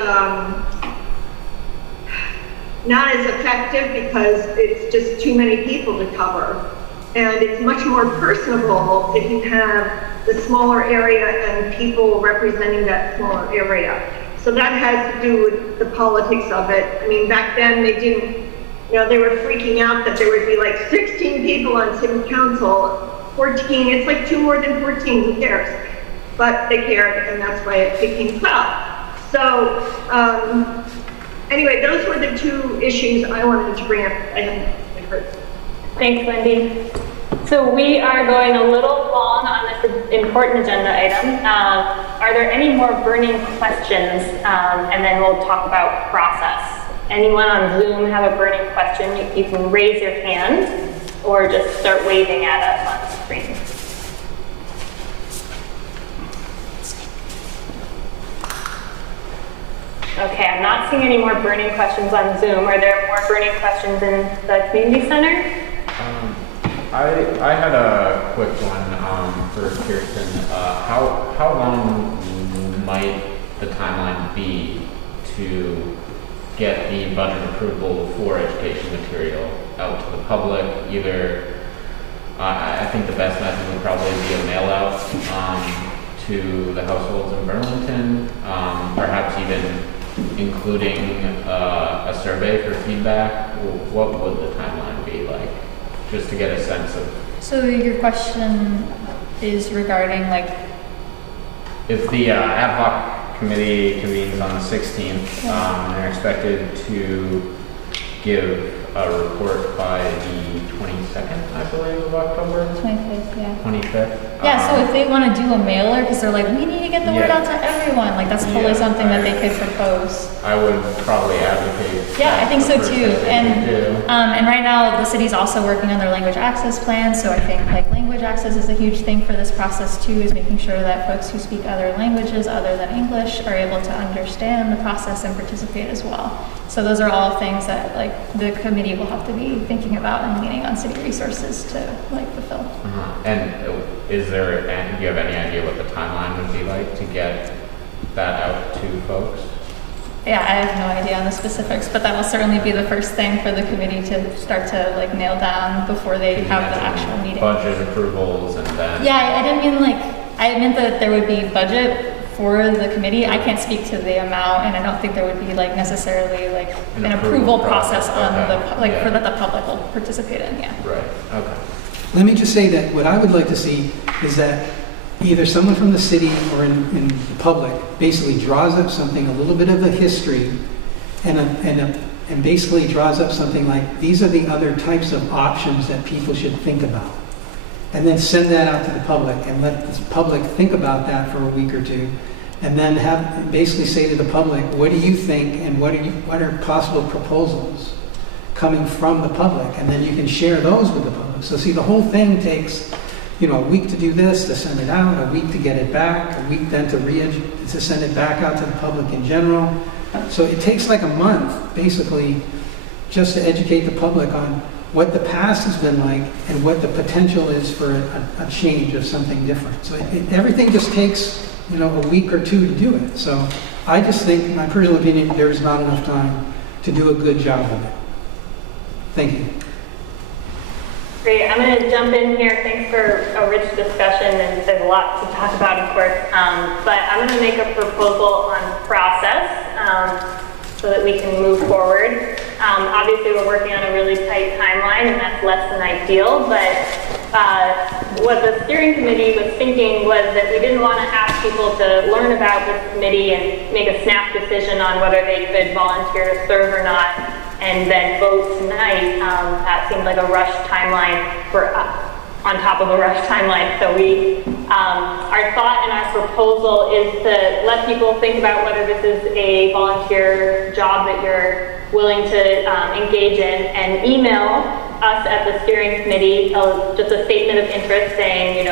not as effective because it's just too many people to cover. And it's much more personable if you have the smaller area and people representing that smaller area. So that has to do with the politics of it. I mean, back then they didn't they were freaking out that there would be like 16 people on city council, 14, it's like 2 more than 14, who cares? But they cared, and that's why it became 12. So, anyway, those were the 2 issues I wanted to bring up. I hadn't heard. Thanks, Wendy. So we are going a little long on this important agenda item. Are there any more burning questions? And then we'll talk about process. Anyone on Zoom have a burning question? You can raise your hand or just start waving at us on the screen. Okay, I'm not seeing any more burning questions on Zoom. Are there more burning questions in the community center? I had a quick one for Kirsten. How long might the timeline be to get the budget approval for education material out to the public? Either, I think the best method would probably be a mail out to the households in Burlington, perhaps even including a survey for feedback. What would the timeline be like? Just to get a sense of. So your question is regarding like. If the ad hoc committee convenes on the 16th, they're expected to give a report by the 22nd, I believe, of October. 25th, yeah. 25th. Yeah, so if they want to do a mailer, because they're like, we need to get the word out to everyone, like that's totally something that they could propose. I would probably advocate. Yeah, I think so too. And right now the city's also working on their language access plan, so I think like language access is a huge thing for this process too, is making sure that folks who speak other languages other than English are able to understand the process and participate as well. So those are all things that like the committee will have to be thinking about and leaning on city resources to like fulfill. And do you have any idea what the timeline would be like to get that out to folks? Yeah, I have no idea on the specifics, but that will certainly be the first thing for the committee to start to like nail down before they have the actual meeting. Budget approvals and then. Yeah, I didn't mean like, I meant that there would be budget for the committee. I can't speak to the amount, and I don't think there would be like necessarily like an approval process on the for that the public will participate in. Yeah. Right. Okay. Let me just say that what I would like to see is that either someone from the city or in the public basically draws up something, a little bit of a history, and basically draws up something like, these are the other types of options that people should think about. And then send that out to the public and let the public think about that for a week or two. And then basically say to the public, what do you think and what are possible proposals coming from the public? And then you can share those with the public. So see, the whole thing takes a week to do this, to send it out, a week to get it back, a week then to send it back out to the public in general. So it takes like a month, basically, just to educate the public on what the past has been like and what the potential is for a change of something different. So everything just takes, a week or two to do it. So I just think, in my personal opinion, there's not enough time to do a good job of it. Thank you. Great, I'm going to jump in here. Thanks for a rich discussion, and there's a lot to talk about, of course. But I'm going to make a proposal on process so that we can move forward. Obviously, we're working on a really tight timeline, and that's less than ideal. But what the steering committee was thinking was that we didn't want to ask people to learn about this committee and make a snap decision on whether they could volunteer to serve or not, and then vote tonight. That seemed like a rush timeline on top of a rush timeline. So our thought and our proposal is to let people think about whether this is a volunteer job that you're willing to engage in, and email us at the steering committee just a statement of interest saying,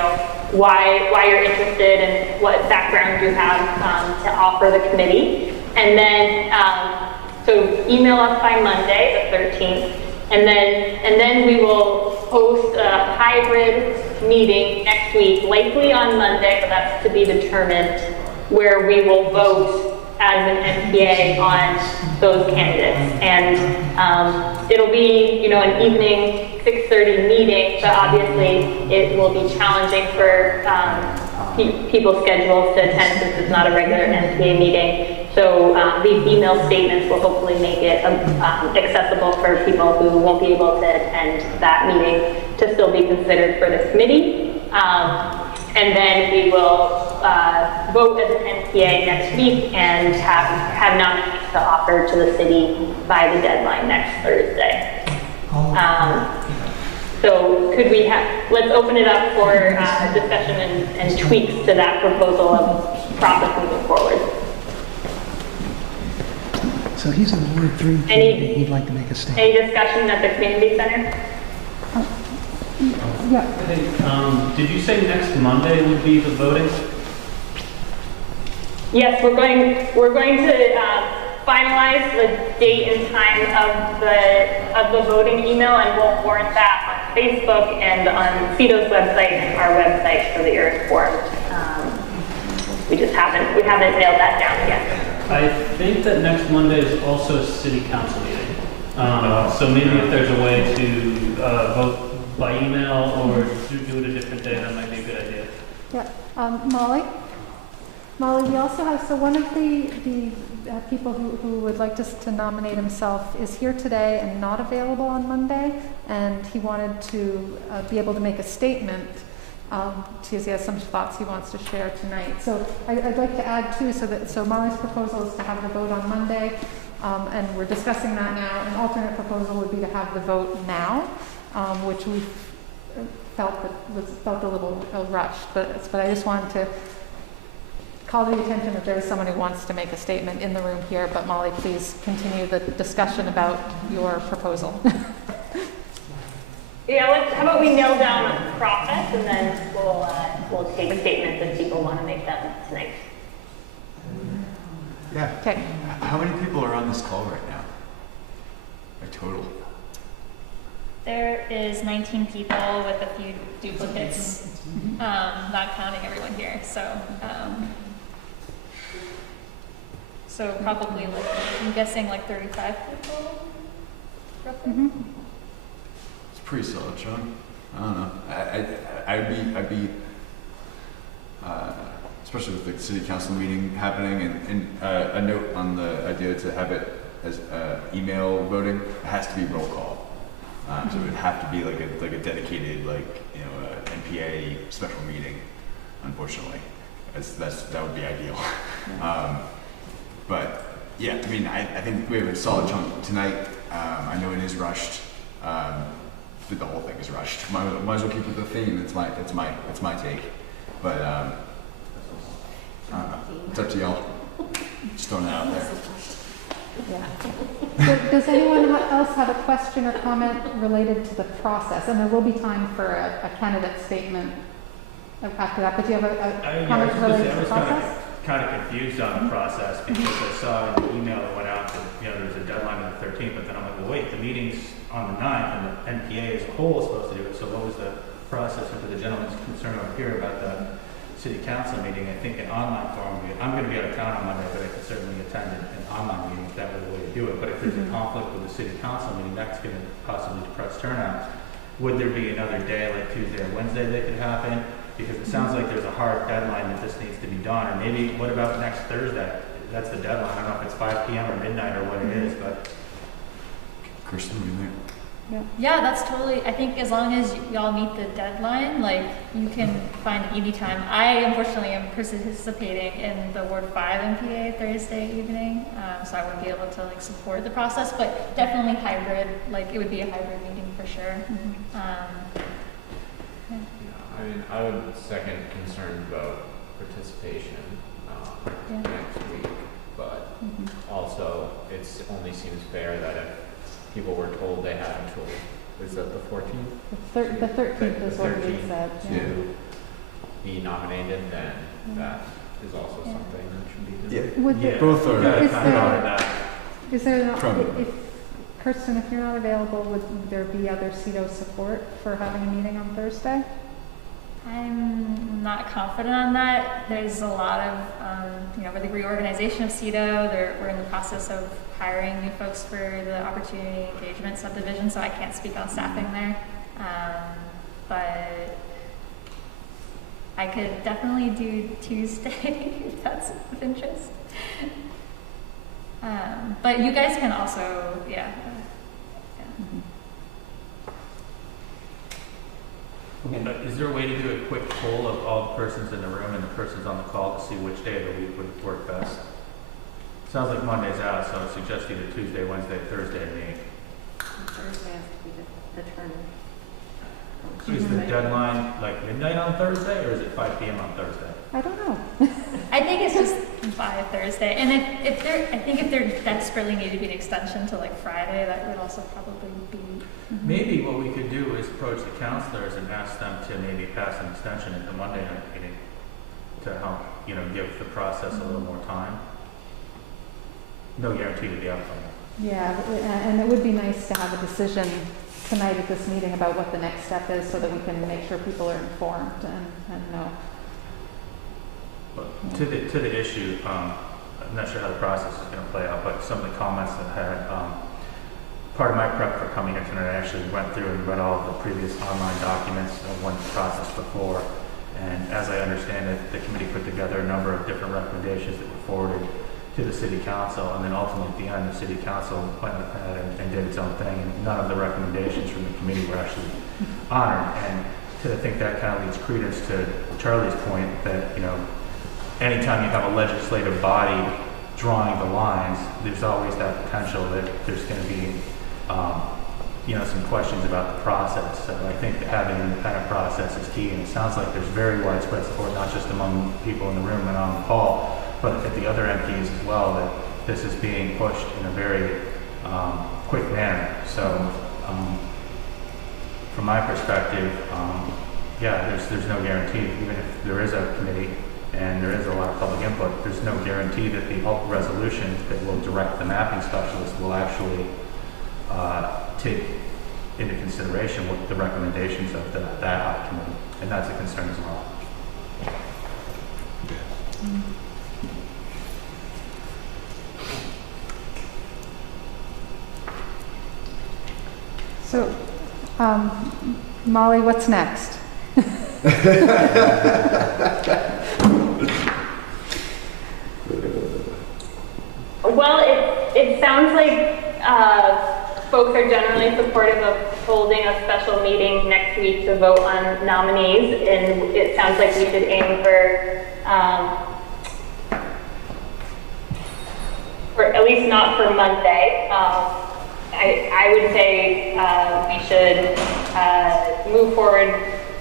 why you're interested and what background you have to offer the committee. And then so email us by Monday, the 13th, and then we will host a hybrid meeting next week, likely on Monday, but that's to be determined, where we will vote as an NPA on those candidates. And it'll be, an evening 6:30 meeting, but obviously it will be challenging for people's schedules to attend since it's not a regular NPA meeting. So these email statements will hopefully make it accessible for people who won't be able to attend that meeting to still be considered for this committee. And then we will vote as an NPA next week and have nominees to offer to the city by the deadline next Thursday. So could we let's open it up for discussion and tweaks to that proposal of process moving forward. So he's in Ward 3. He'd like to make a statement. Any discussion at the community center? Yeah. Hey, did you say next Monday would be the voting? Yes, we're going to finalize the date and time of the voting email, and we'll warrant that on Facebook and on CEDO's website and our website so that you're informed. We haven't nailed that down yet. I think that next Monday is also a city council meeting. So maybe if there's a way to vote by email or do it a different day, that might be a good idea. Yeah. Molly, we also have, so one of the people who would like to nominate himself is here today and not available on Monday, and he wanted to be able to make a statement because he has some thoughts he wants to share tonight. So I'd like to add too, so Molly's proposal is to have the vote on Monday, and we're discussing that now. An alternate proposal would be to have the vote now, which we felt a little rushed, but I just wanted to call to the attention that there is someone who wants to make a statement in the room here, but Molly, please continue the discussion about your proposal. Yeah, how about we nail down the process and then we'll take statements if people want to make them tonight. Yeah. Okay. How many people are on this call right now? Like total? There is 19 people with a few duplicates, not counting everyone here. So probably I'm guessing 35 people, roughly. It's pretty solid, Sean. I don't know. I'd be especially with the city council meeting happening and a note on the idea to have it as email voting. It has to be roll call. So it would have to be like a dedicated NPA special meeting. Unfortunately, that would be ideal. But yeah, I mean, I think we have a solid chunk tonight. I know it is rushed, but the whole thing is rushed. Might as well keep with the theme. It's my take. But I don't know. It's up to y'all. Just throwing that out there. Yeah. Does anyone else have a question or comment related to the process? And there will be time for a candidate statement after that. But do you have a comment related to the process? Kind of confused on the process because I saw in the email that went out that there's a deadline on the 13th, but then I'm like, well, wait, the meeting's on the 9th and the NPA as a whole is supposed to do it. So what was the process? And for the gentleman's concern over here about the city council meeting, I think an online forum, I'm going to be out of town on Monday, but I could certainly attend an online meeting if that was the way to do it. But if there's a conflict with the city council meeting, that's going to possibly depress turnout. Would there be another day like Tuesday or Wednesday that could happen? Because it sounds like there's a hard deadline that this needs to be done. Or maybe, what about next Thursday? That's the deadline. I don't know if it's 5 p.m. or midnight or what it is, but. Kirsten, what do you think? Yeah, that's totally, I think as long as y'all meet the deadline, you can find an evening time. I unfortunately am participating in the Ward 5 NPA Thursday evening, so I won't be able to support the process, but definitely hybrid, it would be a hybrid meeting for sure. I mean, I would second concerns about participation next week, but also it only seems fair that if people were told they had until, is that the 14th? The 13th is what we said. To be nominated, then that is also something that should be done. Both are. Is there Kirsten, if you're not available, would there be other CEDO support for having a meeting on Thursday? I'm not confident on that. There's a lot of, with the reorganization of CEDO, we're in the process of hiring new folks for the opportunity engagement subdivision, so I can't speak on staffing there. But I could definitely do Tuesday if that's of interest. But you guys can also, yeah. Is there a way to do a quick poll of all the persons in the room and the persons on the call to see which day of the week would work best? Sounds like Monday's out, so I suggest either Tuesday, Wednesday, Thursday to me. Thursday has to be determined. Is the deadline like midnight on Thursday, or is it 5 p.m. on Thursday? I don't know. I think it's just by Thursday, and if there desperately need to be an extension to like Friday, that would also probably be. Maybe what we could do is approach the counselors and ask them to maybe pass an extension at the Monday night meeting to help, give the process a little more time. No guarantee to the outcome. Yeah, and it would be nice to have a decision tonight at this meeting about what the next step is so that we can make sure people are informed and know. But to the issue, I'm not sure how the process is going to play out, but some of the comments that I had, part of my prep for coming here tonight, I actually went through and read all of the previous online documents of one process before. And as I understand it, the committee put together a number of different recommendations that were forwarded to the city council, and then ultimately at the end, the city council went ahead and did its own thing, and none of the recommendations from the committee were actually honored. And I think that kind of leads credence to Charlie's point that, anytime you have a legislative body drawing the lines, there's always that potential that there's going to be, some questions about the process. So I think that having an independent process is key, and it sounds like there's very widespread support, not just among people in the room and on the call, but at the other MPs as well, that this is being pushed in a very quick manner. So from my perspective, there's no guarantee, even if there is a committee and there is a lot of public input, there's no guarantee that the ultimate resolution that will direct the mapping specialist will actually take into consideration what the recommendations of the ad hoc committee, and that's a concern as well. So, Molly, what's next? Well, it sounds like folks are generally supportive of holding a special meeting next week to vote on nominees, and it sounds like we should aim for at least not for Monday. I would say we should move forward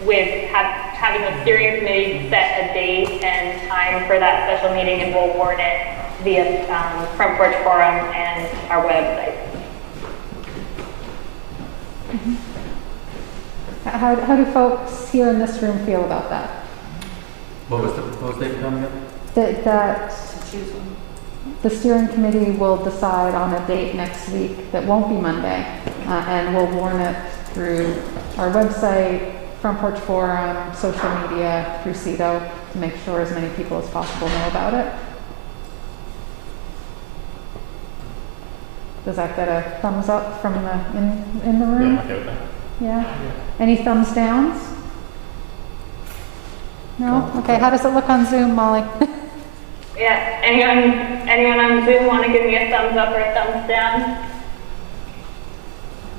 with having the steering committee set a date and time for that special meeting, and we'll warn it via Front Porch Forum and our website. Mm-hmm. How do folks here in this room feel about that? What was the proposed date coming up? That the steering committee will decide on a date next week that won't be Monday, and we'll warn it through our website, Front Porch Forum, social media, through CEDO, to make sure as many people as possible know about it. Does that get a thumbs up from the in the room? Yeah, okay with that. Yeah. Any thumbs downs? No? Okay, how does it look on Zoom, Molly? Yeah, anyone on Zoom want to give me a thumbs up or a thumbs down?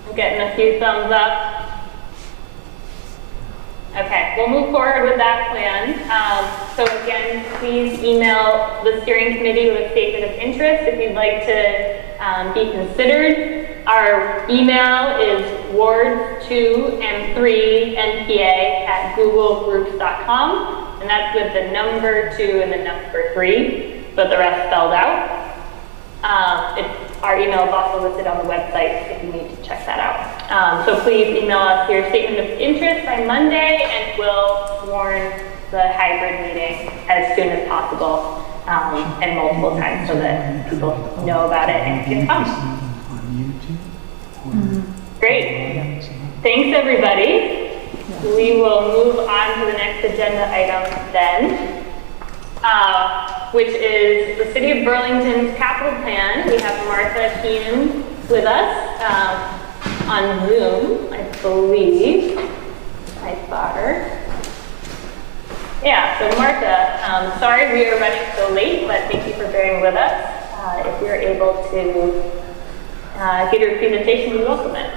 I'm getting a few thumbs up. Okay, we'll move forward with that plan. So again, please email the steering committee with a statement of interest if you'd like to be considered. Our email is wards2and3npa@googlegroups.com. And that's with the number 2 and the number 3, but the rest spelled out. Our email is also listed on the website if you need to check that out. So please email us your statement of interest by Monday, and we'll warn the hybrid meeting as soon as possible and multiple times so that people know about it and can come. Great. Thanks, everybody. We will move on to the next agenda item then, which is the City of Burlington's capital plan. We have Martha Keenan with us on Zoom, I believe. I saw her. Yeah, so Martha, sorry we are running so late, but thank you for bearing with us. if you're able to give your presentation, we welcome it.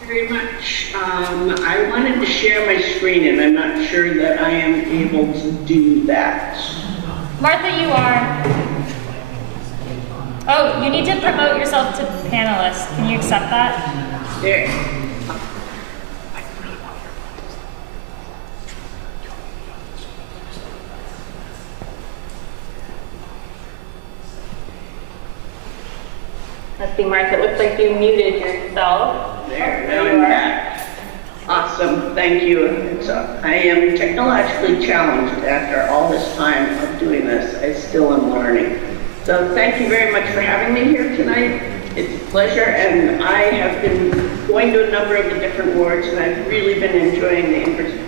Very much. I wanted to share my screen, and I'm not sure that I am able to do that. Martha, you are. Oh, you need to promote yourself to panelist. Can you accept that? There. Let's see, Martha, it looks like you muted yourself. There, now I'm back. Awesome, thank you. I am technologically challenged after all this time of doing this. I still am learning. So thank you very much for having me here tonight. It's a pleasure, and I have been going to a number of the different wards, and I've really been enjoying the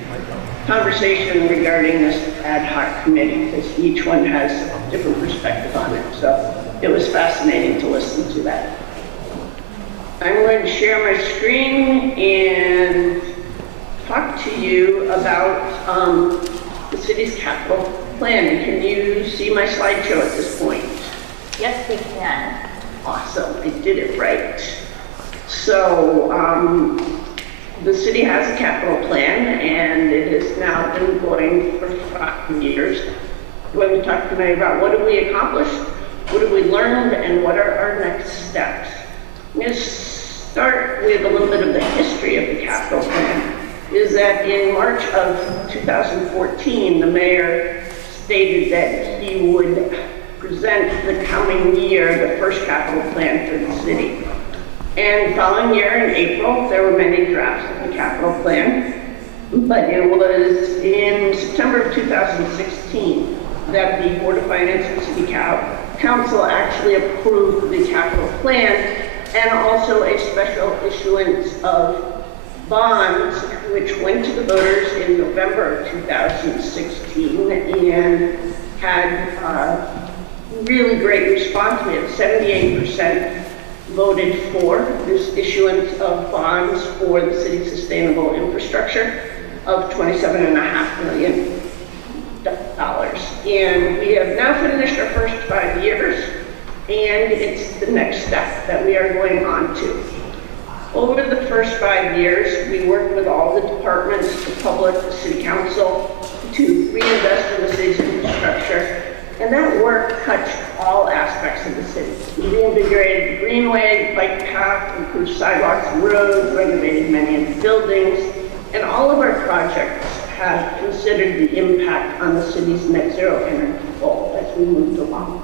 conversation regarding this ad hoc committee, because each one has a different perspective on it. So it was fascinating to listen to that. I'm going to share my screen and talk to you about the city's capital plan. Can you see my slideshow at this point? Yes, we can. Awesome, I did it right. So the city has a capital plan, and it has now been going for 5 years. I'm going to talk tonight about what have we accomplished, what have we learned, and what are our next steps. I'm going to start with a little bit of the history of the capital plan. Is that in March of 2014, the mayor stated that he would present the coming year the first capital plan for the city. And following year in April, there were many drafts of the capital plan, but it was in September of 2016 that the Board of Finance and City Council actually approved the capital plan, and also a special issuance of bonds, which went to the voters in November of 2016 and had really great response. We had 78% voted for this issuance of bonds for the city's sustainable infrastructure of $27.5 million. And we have now finished our first 5 years, and it's the next step that we are going on to. Over the first 5 years, we worked with all the departments, the public, the city council, to reinvest in the city's infrastructure. And that work touched all aspects of the city. We reinvigorated the greenway, the bike path, improved sidewalks and roads, renovated many of the buildings, and all of our projects have considered the impact on the city's net zero energy goal as we moved along.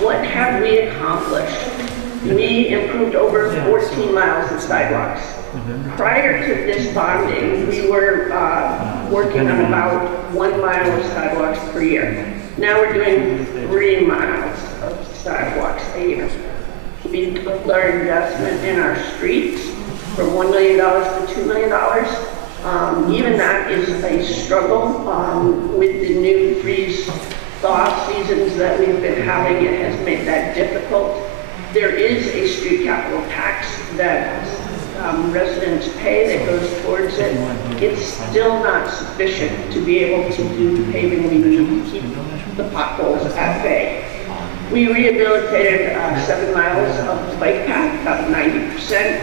What have we accomplished? We improved over 14 miles of sidewalks. Prior to this bonding, we were working on about 1 mile of sidewalks per year. Now we're doing 3 miles of sidewalks a year. We doubled our investment in our streets from $1 million to $2 million. Even that is a struggle with the new freeze-thaw seasons that we've been having. It has made that difficult. There is a street capital tax that residents pay that goes towards it. It's still not sufficient to be able to do the paving we need to keep the potholes at bay. We rehabilitated 7 miles of the bike path, about 90%.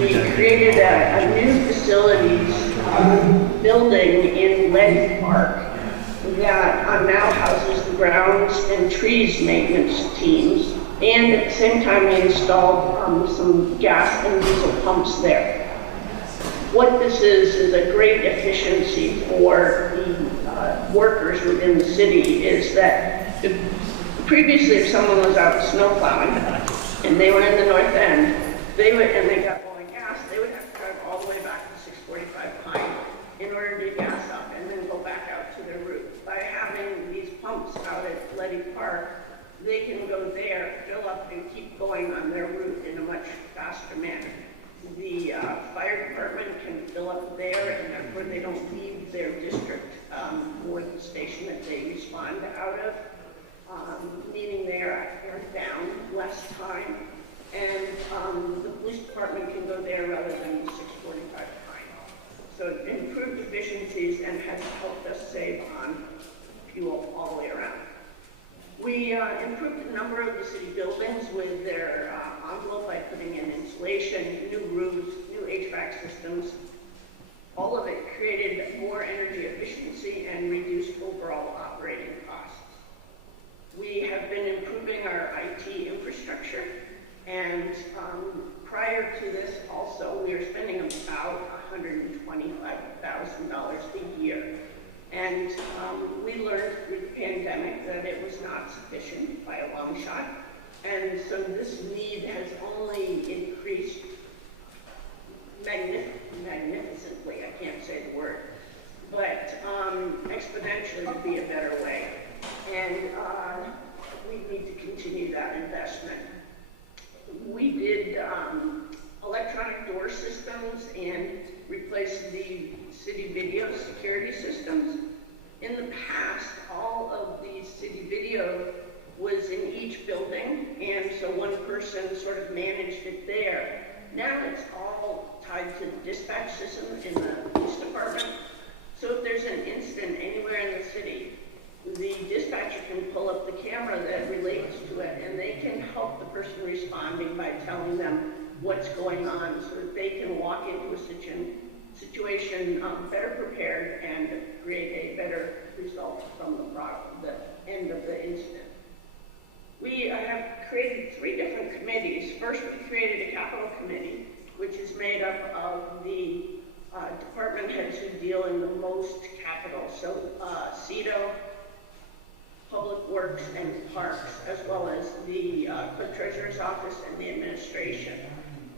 We created a new facilities building in Ledge Park that now houses the grounds and trees maintenance teams. And at the same time, we installed some gas and diesel pumps there. What this is a great efficiency for the workers within the city. Is that previously, if someone was out snow plowing and they were in the north end, and they got oil and gas, they would have to drive all the way back to 645 Pine in order to gas up and then go back out to their route. By having these pumps out at Leddy Park, they can go there, fill up, and keep going on their route in a much faster manner. The fire department can fill up there, and therefore they don't leave their district or the station that they respond out of, meaning they're down less time. And the police department can go there rather than 645 Pine. So it improved efficiencies and has helped us save on fuel all the way around. We improved a number of the city buildings with their envelope by putting in insulation, new roofs, new HVAC systems. All of it created more energy efficiency and reduced overall operating costs. We have been improving our IT infrastructure, and prior to this also, we were spending about $125,000 a year. And we learned through the pandemic that it was not sufficient by a long shot. And so this need has only increased magnificently, I can't say the word, but exponentially would be a better way. And we need to continue that investment. We did electronic door systems and replaced the city video security systems. In the past, all of the city video was in each building, and so one person sort of managed it there. Now it's all tied to the dispatch system in the police department. So if there's an incident anywhere in the city, the dispatcher can pull up the camera that relates to it, and they can help the person responding by telling them what's going on so that they can walk into a situation better prepared and create a better result from the end of the incident. We have created 3 different committees. First, we created a capital committee, which is made up of the department heads who deal in the most capital. So CEDO, Public Works, and Parks, as well as the Clerk Treasurer's Office and the administration.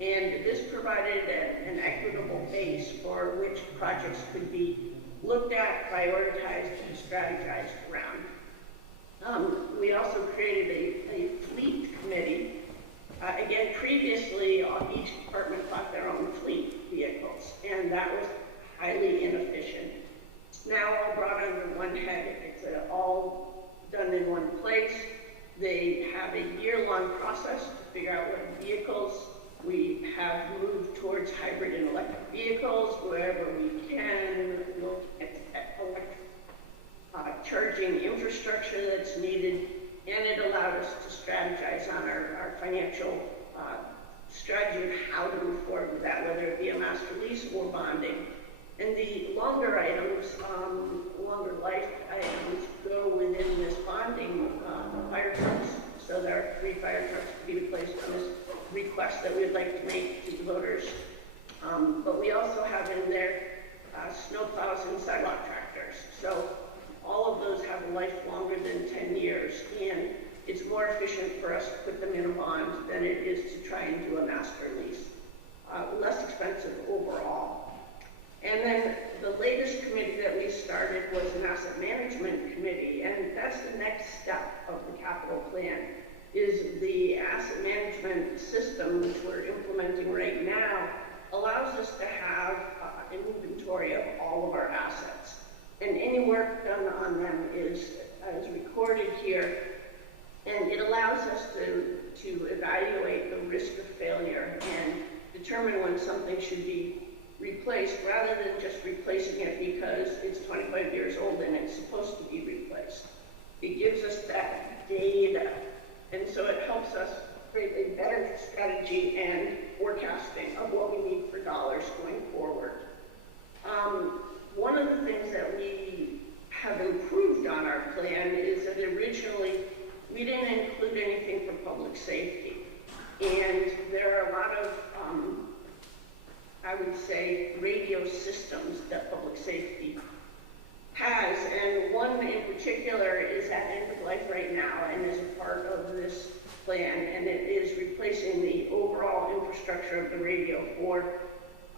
And this provided an equitable base for which projects could be looked at, prioritized, and strategized around. We also created a fleet committee. Again, previously, each department bought their own fleet vehicles, and that was highly inefficient. Now, all brought under one head. It's all done in one place. They have a year-long process to figure out what vehicles. We have moved towards hybrid and electric vehicles wherever we can, look at electric charging infrastructure that's needed, and it allowed us to strategize on our financial strategy of how to move forward with that, whether it be a master lease or bonding. And the longer items, longer life items go within this bonding fire trucks. So there are 3 fire trucks to be replaced on this request that we'd like to make to the voters. But we also have in there snow plows and sidewalk tractors. So all of those have a life longer than 10 years. And it's more efficient for us to put them in a bond than it is to try and do a master lease. Less expensive overall. And then the latest committee that we started was an asset management committee, and that's the next step of the capital plan, is the asset management system, which we're implementing right now, allows us to have an inventory of all of our assets. And any work done on them is recorded here, and it allows us to evaluate the risk of failure and determine when something should be replaced rather than just replacing it because it's 25 years old and it's supposed to be replaced. It gives us that data, and so it helps us create a better strategy and forecasting of what we need for dollars going forward. One of the things that we have improved on our plan is that originally we didn't include anything for public safety, and there are a lot of I would say, radio systems that public safety has, and one in particular is at end of life right now and is a part of this plan, and it is replacing the overall infrastructure of the radio for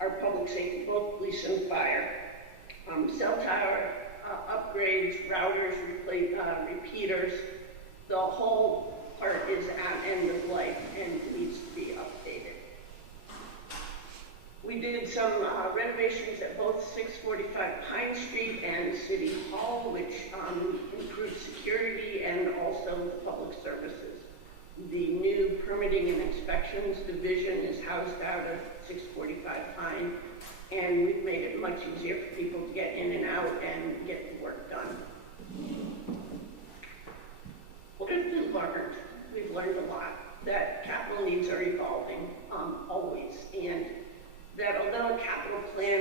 our public safety, both police and fire. Cell tower upgrades, routers, repeaters, the whole part is at end of life and needs to be updated. We did some renovations at both 645 Pine Street and City Hall, which improved security and also the public services. The new permitting and inspections division is housed out of 645 Pine, and we've made it much easier for people to get in and out and get the work done. We're going that although a capital plan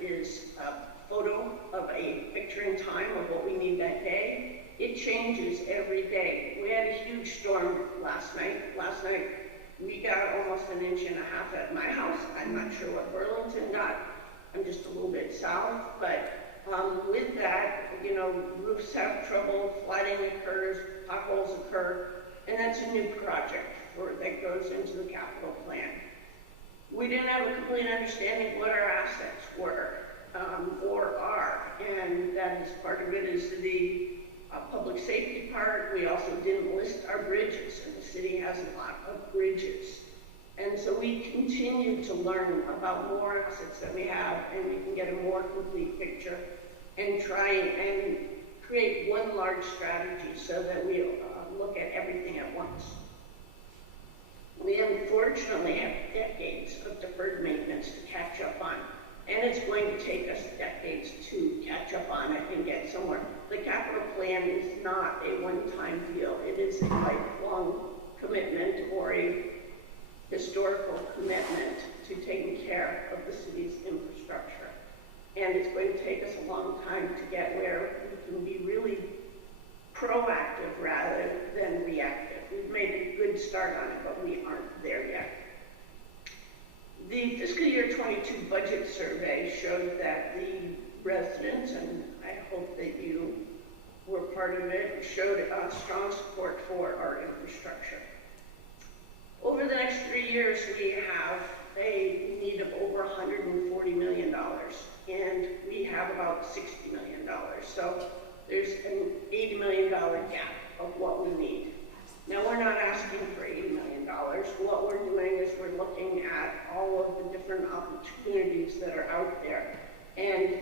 is a photo of a picture in time of what we need that day, it changes every day. We had a huge storm last night. Last night, we got almost 1.5 inches at my house. I'm not sure what Burlington got. I'm just a little bit south, but with that, you know, roofs have trouble, flooding occurs, potholes occur, and that's a new project that goes into the capital plan. We didn't have a complete understanding of what our assets were or are, and that is part of it is the public safety part. We also didn't list our bridges, and the city has a lot of bridges. And so we continue to learn about more assets that we have, and we can get a more complete picture and try and create one large strategy so that we look at everything at once. We unfortunately have decades of deferred maintenance to catch up on, and it's going to take us decades to catch up on it and get somewhere. The capital plan is not a one-time deal. It is a lifelong commitment or a historical commitment to taking care of the city's infrastructure. And it's going to take us a long time to get where we can be really proactive rather than reactive. We've made a good start on it, but we aren't there yet. The fiscal year 22 budget survey showed that the residents, and I hope that you were part of it, showed a strong support for our infrastructure. Over the next 3 years, we have a need of over $140 million, and we have about $60 million. So there's an $80 million gap of what we need. Now, we're not asking for $80 million. What we're doing is we're looking at all of the different opportunities that are out there. And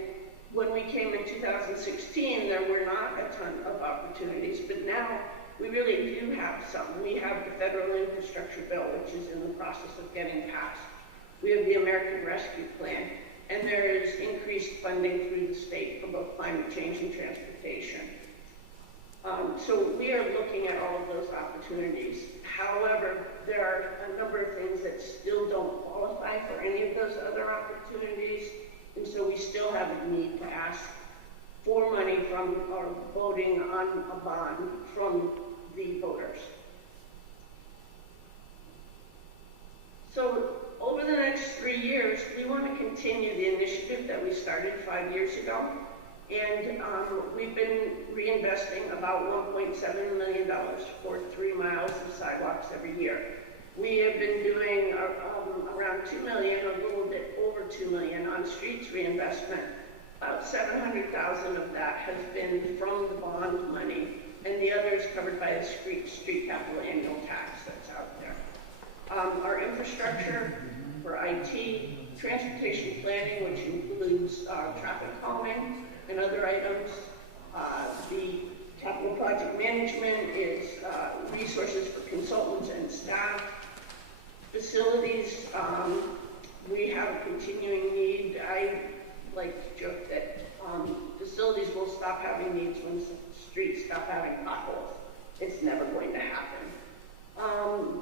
when we came in 2016, there were not a ton of opportunities, but now we really do have some. We have the federal infrastructure bill, which is in the process of getting passed. We have the American Rescue Plan, and there is increased funding through the state for both climate change and transportation. So we are looking at all of those opportunities. However, there are a number of things that still don't qualify for any of those other opportunities, and so we still have a need to ask for money from or voting on a bond from the voters. So over the next 3 years, we want to continue the initiative that we started 5 years ago. And we've been reinvesting about $1.7 million for 3 miles of sidewalks every year. We have been doing around $2 million, a little bit over $2 million on streets reinvestment. About $700,000 of that has been from the bond money, and the other is covered by the street capital annual tax that's out there. Our infrastructure for IT, transportation planning, which includes traffic calming and other items. The capital project management is resources for consultants and staff. Facilities, we have a continuing need. I like to joke that facilities will stop having needs when streets stop having potholes. It's never going to happen.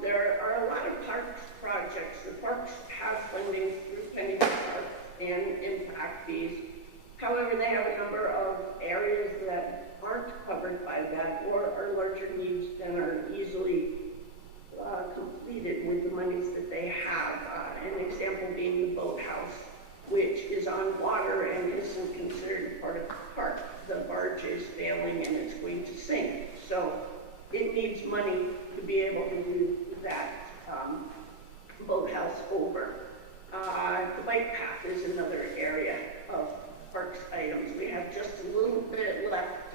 There are a lot of parks projects. The parks have funding through Penny Park and impact fees. However, they have a number of areas that aren't covered by that or are larger needs than are easily completed with the monies that they have. An example being the boathouse, which is on water and isn't considered part of the park. The barge is failing and it's going to sink. So it needs money to be able to do that boathouse over. The bike path is another area of parks items. We have just a little bit left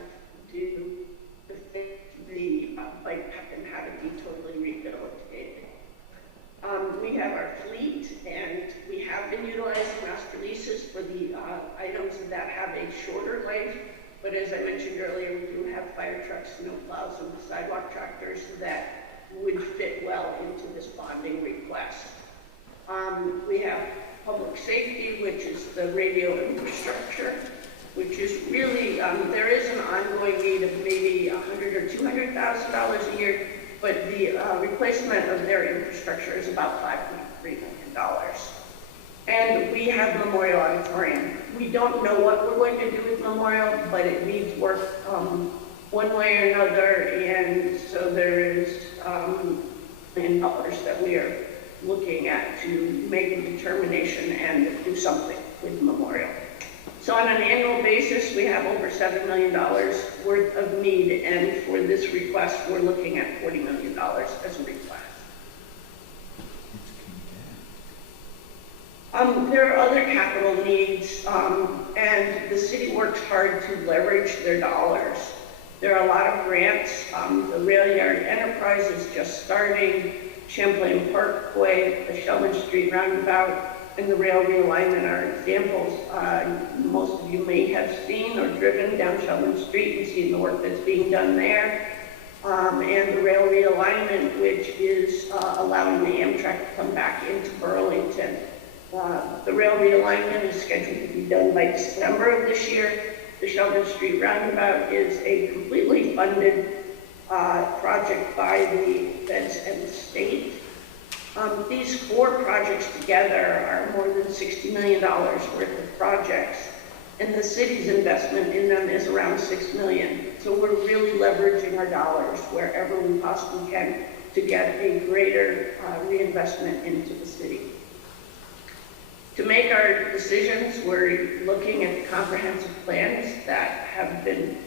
to fix the bike path and have it be totally rehabilitated. We have our fleet, and we have been utilizing master leases for the items that have a shorter life. But as I mentioned earlier, we do have fire trucks, snow plows, and sidewalk tractors that would fit well into this bonding request. We have public safety, which is the radio infrastructure, which is really, there is an ongoing need of maybe $100,000 or $200,000 a year, but the replacement of their infrastructure is about $5.3 million. And we have Memorial Auditorium. We don't know what we're going to do with Memorial, but it needs work one way or another, and so there is $1 million that we are looking at to make a determination and do something with Memorial. So on an annual basis, we have over $7 million worth of need, and for this request, we're looking at $40 million as a request. There are other capital needs, and the city works hard to leverage their dollars. There are a lot of grants. The Rail Yard Enterprise is just starting. Champlain Parkway, the Sheldon Street Roundabout, and the rail realignment are examples. Most of you may have seen or driven down Sheldon Street and seen the work that's being done there. And the rail realignment, which is allowing the Amtrak to come back into Burlington. The rail realignment is scheduled to be done by December of this year. The Sheldon Street Roundabout is a completely funded project by the feds and the state. These 4 projects together are more than $60 million worth of projects, and the city's investment in them is around $6 million. So we're really leveraging our dollars wherever we possibly can to get a greater reinvestment into the city. To make our decisions, we're looking at the comprehensive plans that have been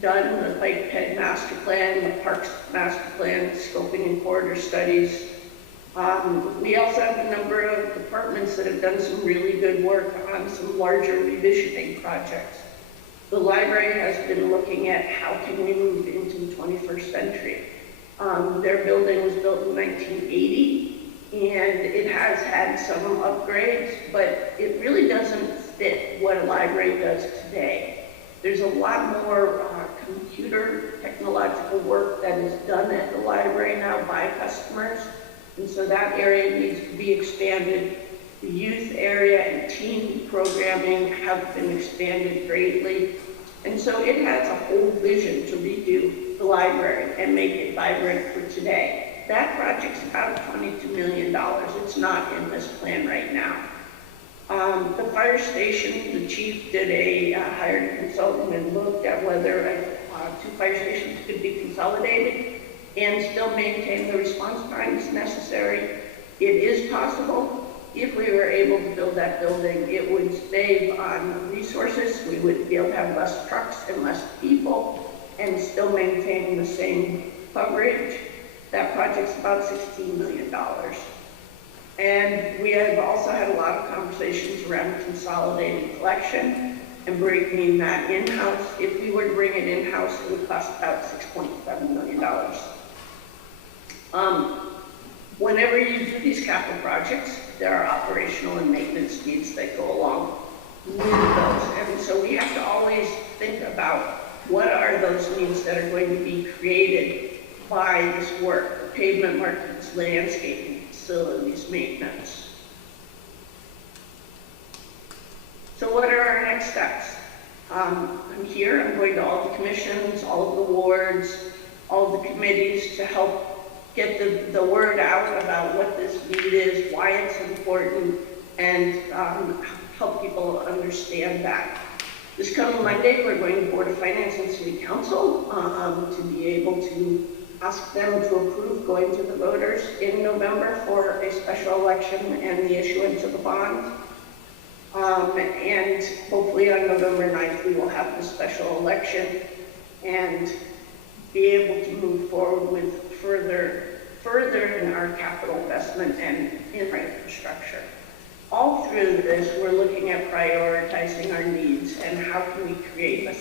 done, the Bike Ped Master Plan, the Parks Master Plan, scoping and corridor studies. We also have a number of departments that have done some really good work on some larger revisioning projects. The library has been looking at how can we move into the 21st century. Their building was built in 1980. And it has had some upgrades, but it really doesn't fit what a library does today. There's a lot more computer technological work that is done at the library now by customers, and so that area needs to be expanded. The youth area and teen programming have been expanded greatly, and so it has a whole vision to redo the library and make it vibrant for today. That project's about $22 million. It's not in this plan right now. The fire station, the chief did hired a consultant and looked at whether 2 fire stations could be consolidated and still maintain the response times necessary. It is possible. If we were able to build that building, it would save on resources. We would be able to have less trucks and less people and still maintain the same coverage. That project's about $16 million. And we have also had a lot of conversations around consolidating collection and bringing that in-house. If we were to bring it in-house, it would cost about $6.7 million. Whenever you do these capital projects, there are operational and maintenance needs that go along with those. And so we have to always think about what are those needs that are going to be created by this work: pavement markings, landscaping, facilities, maintenance. So what are our next steps? I'm here, I'm going to all the commissions, all of the wards, all of the committees to help get the word out about what this need is, why it's important, and help people understand that. This coming Monday, we're going to Board of Finance and City Council to be able to ask them to approve going to the voters in November for a special election and the issuance of a bond. And hopefully on November 9th, we will have the special election and be able to move forward with further in our capital investment and in our infrastructure. All through this, we're looking at prioritizing our needs and how can we create a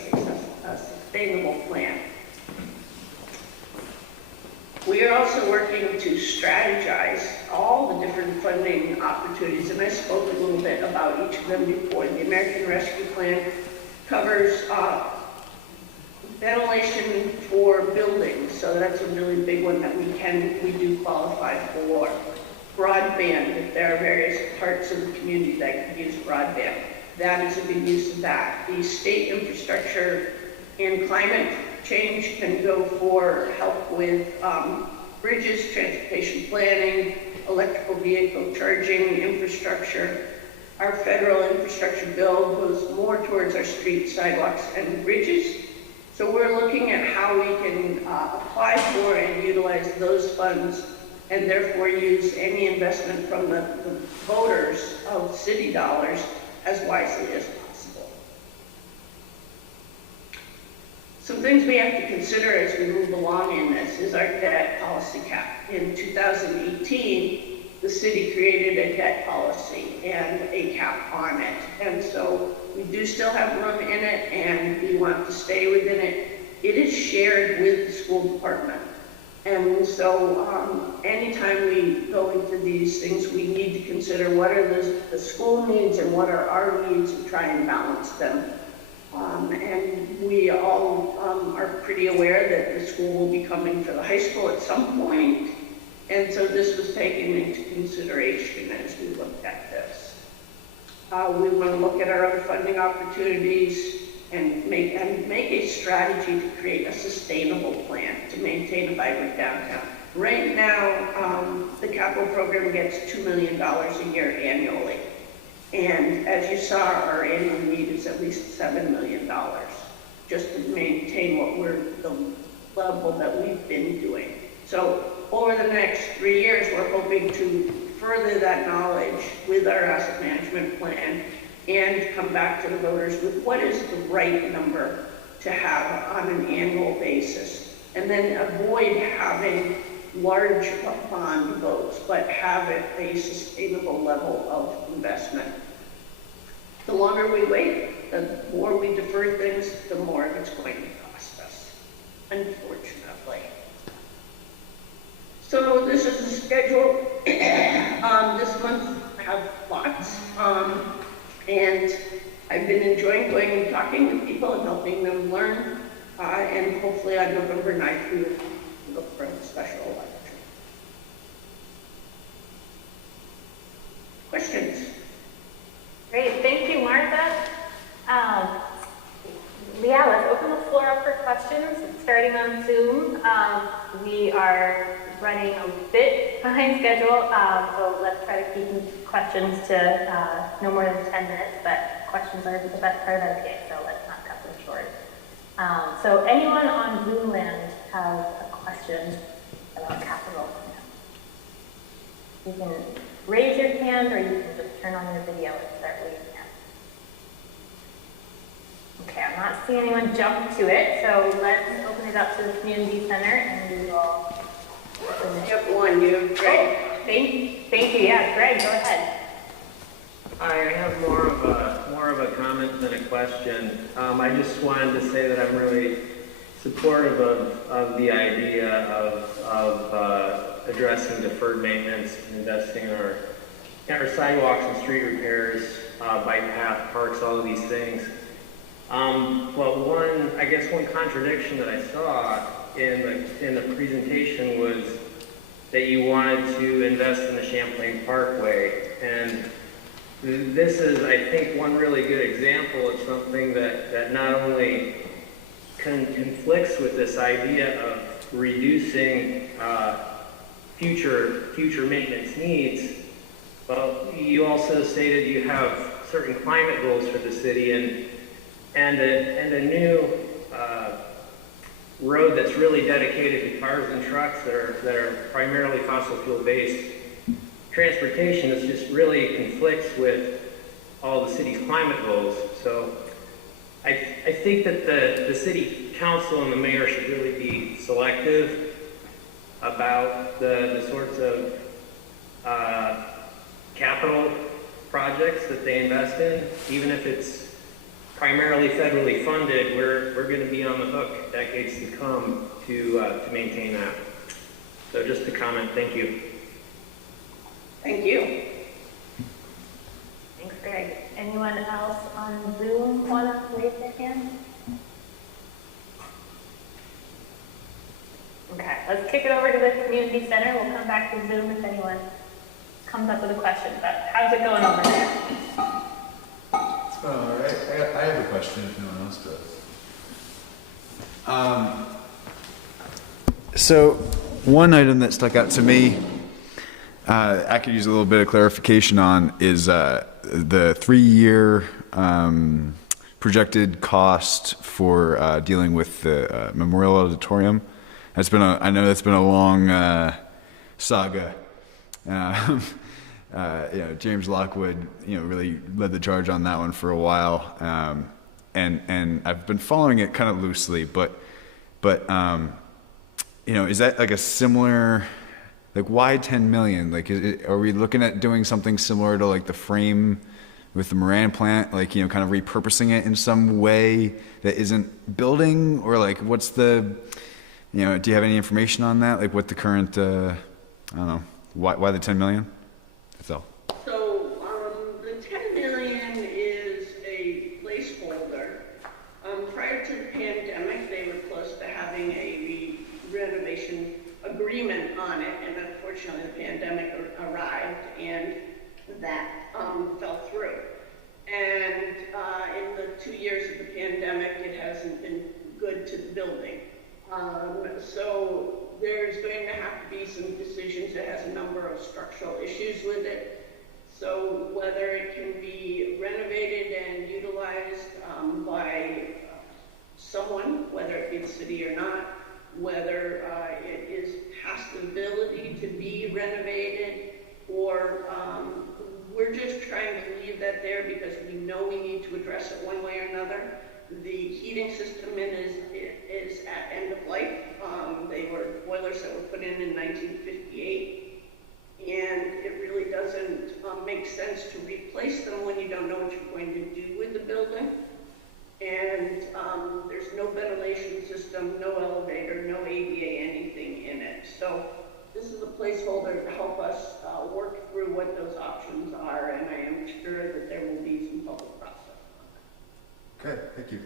sustainable plan. We are also working to strategize all the different funding opportunities, and I spoke a little bit about each of them before. The American Rescue Plan covers ventilation for buildings, so that's a really big one that we do qualify for. Broadband, if there are various parts of the community that could use broadband, that is a good use of that. The state infrastructure and climate change can go for help with bridges, transportation planning, electrical vehicle charging infrastructure. Our federal infrastructure bill goes more towards our streets, sidewalks, and bridges. So we're looking at how we can apply for and utilize those funds, and therefore use any investment from the voters of city dollars as wisely as possible. Some things we have to consider as we move along in this is our debt policy cap. In 2018, the city created a debt policy and a cap on it. And so we do still have room in it, and we want to stay within it. It is shared with the school department. And so anytime we go into these things, we need to consider what are the school needs and what are our needs, and try and balance them. And we all are pretty aware that the school will be coming for the high school at some point. And so this was taken into consideration as we looked at this. We want to look at our other funding opportunities and make a strategy to create a sustainable plan to maintain a vibrant downtown. Right now, the capital program gets $2 million a year annually. And as you saw, our annual need is at least $7 million just to maintain the level that we've been doing. So over the next 3 years, we're hoping to further that knowledge with our asset management plan and come back to the voters with what is the right number to have on an annual basis, and then avoid having large bond votes, but have it a sustainable level of investment. The longer we wait, the more we defer things, the more it's going to cost us, unfortunately. So this is the schedule. This month I have lots, and I've been enjoying going and talking with people and helping them learn, and hopefully on November 9th we will look for a special election. Questions? Great, thank you, Martha. Yeah, let's open the floor up for questions, starting on Zoom. We are running a bit behind schedule, so let's try to keep questions to no more than 10 minutes, but questions are the best part of NPA, so let's not cut them short. So anyone on Zoom land has a question about capital? You can raise your hand, or you can just turn on your video and start waving it. Okay, I'm not seeing anyone jump to it, so let's open it up to the community center, and we will. You have one, you have Greg. Oh, thank you. Yeah, Greg, go ahead. I have more of a comment than a question. I just wanted to say that I'm really supportive of the idea of addressing deferred maintenance, investing in our sidewalks and street repairs, bike path, parks, all of these things. But one contradiction that I saw in the presentation was that you wanted to invest in the Champlain Parkway, and this is, I think, one really good example of something that not only conflicts with this idea of reducing future maintenance needs, but you also stated you have certain climate goals for the city and a new road that's really dedicated to cars and trucks that are primarily fossil fuel based transportation is just really conflicts with all the city's climate goals. So I think that the city council and the mayor should really be selective about the sorts of capital projects that they invest in. Even if it's primarily federally funded, we're going to be on the hook decades to come to maintain that. So just a comment. Thank you. Thank you. Thanks, Greg. Anyone else on Zoom want to raise their hand? Okay, let's kick it over to the community center. We'll come back to Zoom if anyone comes up with a question. But how's it going over there? It's going all right. I have a question if no one else does. So one item that stuck out to me, I could use a little bit of clarification on, is the 3-year projected cost for dealing with the Memorial Auditorium. I know that's been a long saga. James Lockwood, really led the charge on that one for a while, and I've been following it kind of loosely. But is that like a similar, like why 10 million? Like, are we looking at doing something similar to like the frame with the Moran plant, like kind of repurposing it in some way that isn't building, or like what's the, do you have any information on that? Like what the current, I don't know, why the 10 million? So the 10 million is a placeholder. Prior to the pandemic, they were close to having a renovation agreement on it, and unfortunately the pandemic arrived and that fell through. And in the 2 years of the pandemic, it hasn't been good to the building. So there's going to have to be some decisions. It has a number of structural issues with it. So whether it can be renovated and utilized by someone, whether it be the city or not, whether has the ability to be renovated, or we're just trying to leave that there because we know we need to address it one way or another. The heating system is at end of life. They were boilers that were put in 1958, and it really doesn't make sense to replace them when you don't know what you're going to do with the building. And there's no ventilation system, no elevator, no ADA, anything in it. So this is a placeholder to help us work through what those options are, and I am sure that there will be some public process. Okay, thank you.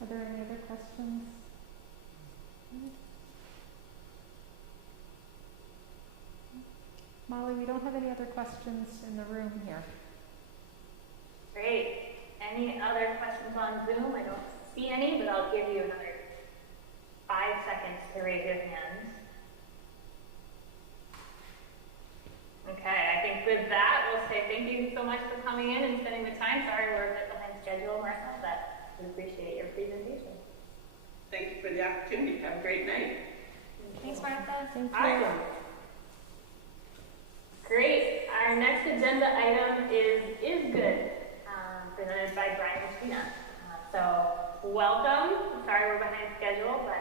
Are there any other questions? Molly, we don't have any other questions in the room here. Great. Any other questions on Zoom? I don't see any, but I'll give you another 5 seconds to raise your hands. Okay, I think with that, we'll say thank you so much for coming in and spending the time. Sorry we're a bit behind schedule, Martha, but we appreciate your presentation. Thank you for the opportunity. Have a great night. Thanks, Martha. Thank you. Awesome. Great. Our next agenda item is ISGOOD, presented by Brian Isham. So welcome. I'm sorry we're behind schedule, but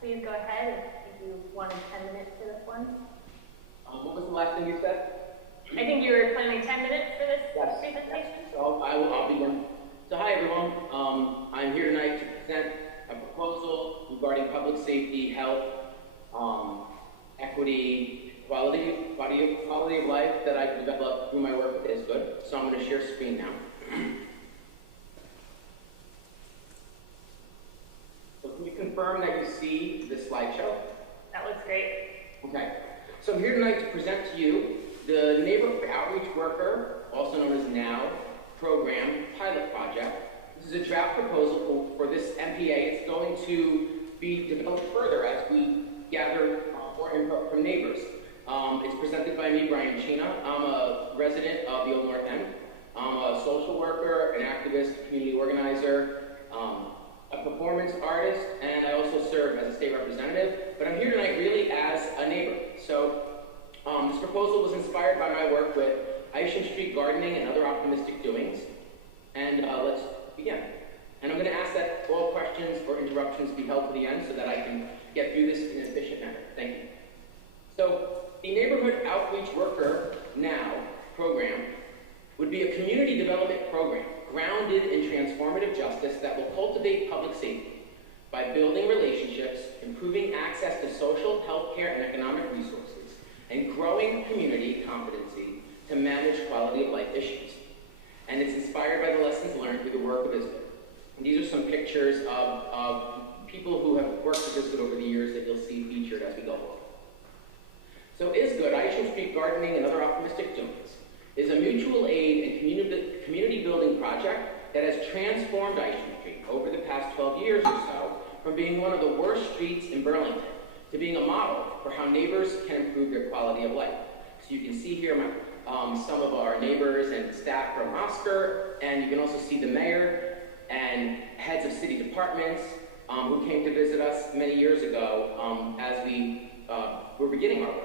please go ahead if you wanted 10 minutes for this one. What was the last thing you said? I think you were planning 10 minutes for this presentation. Yes. So I'll begin. So hi everyone. I'm here tonight to present a proposal regarding public safety, health, equity, quality of life that I developed through my work with ISGOOD. So I'm going to share screen now. So can you confirm that you see this slideshow? That looks great. Okay. So I'm here tonight to present to you the Neighborhood Outreach Worker, also known as NOW, program pilot project. This is a draft proposal for this NPA. It's going to be developed further as we gather more input from neighbors. It's presented by me, Brian Chena. I'm a resident of the Old North End. I'm a social worker, an activist, community organizer, a performance artist, and I also serve as a state representative. But I'm here tonight really as a neighbor. So this proposal was inspired by my work with Isham Street gardening and other optimistic doings. And let's begin. And I'm going to ask that all questions or interruptions be held to the end so that I can get through this in an efficient manner. Thank you. So the Neighborhood Outreach Worker NOW program would be a community development program grounded in transformative justice that will cultivate public safety by building relationships, improving access to social, healthcare, and economic resources, and growing community competency to manage quality of life issues. And it's inspired by the lessons learned through the work of ISGOOD. And these are some pictures of people who have worked with ISGOOD over the years that you'll see featured as we go along. So ISGOOD, Isham Street Gardening and Other Optimistic Doings, is a mutual aid and community building project that has transformed Isham Street over the past 12 years or so from being one of the worst streets in Burlington to being a model for how neighbors can improve their quality of life. So you can see here some of our neighbors and staff from Oscar, and you can also see the mayor and heads of city departments who came to visit us many years ago as we were beginning our work.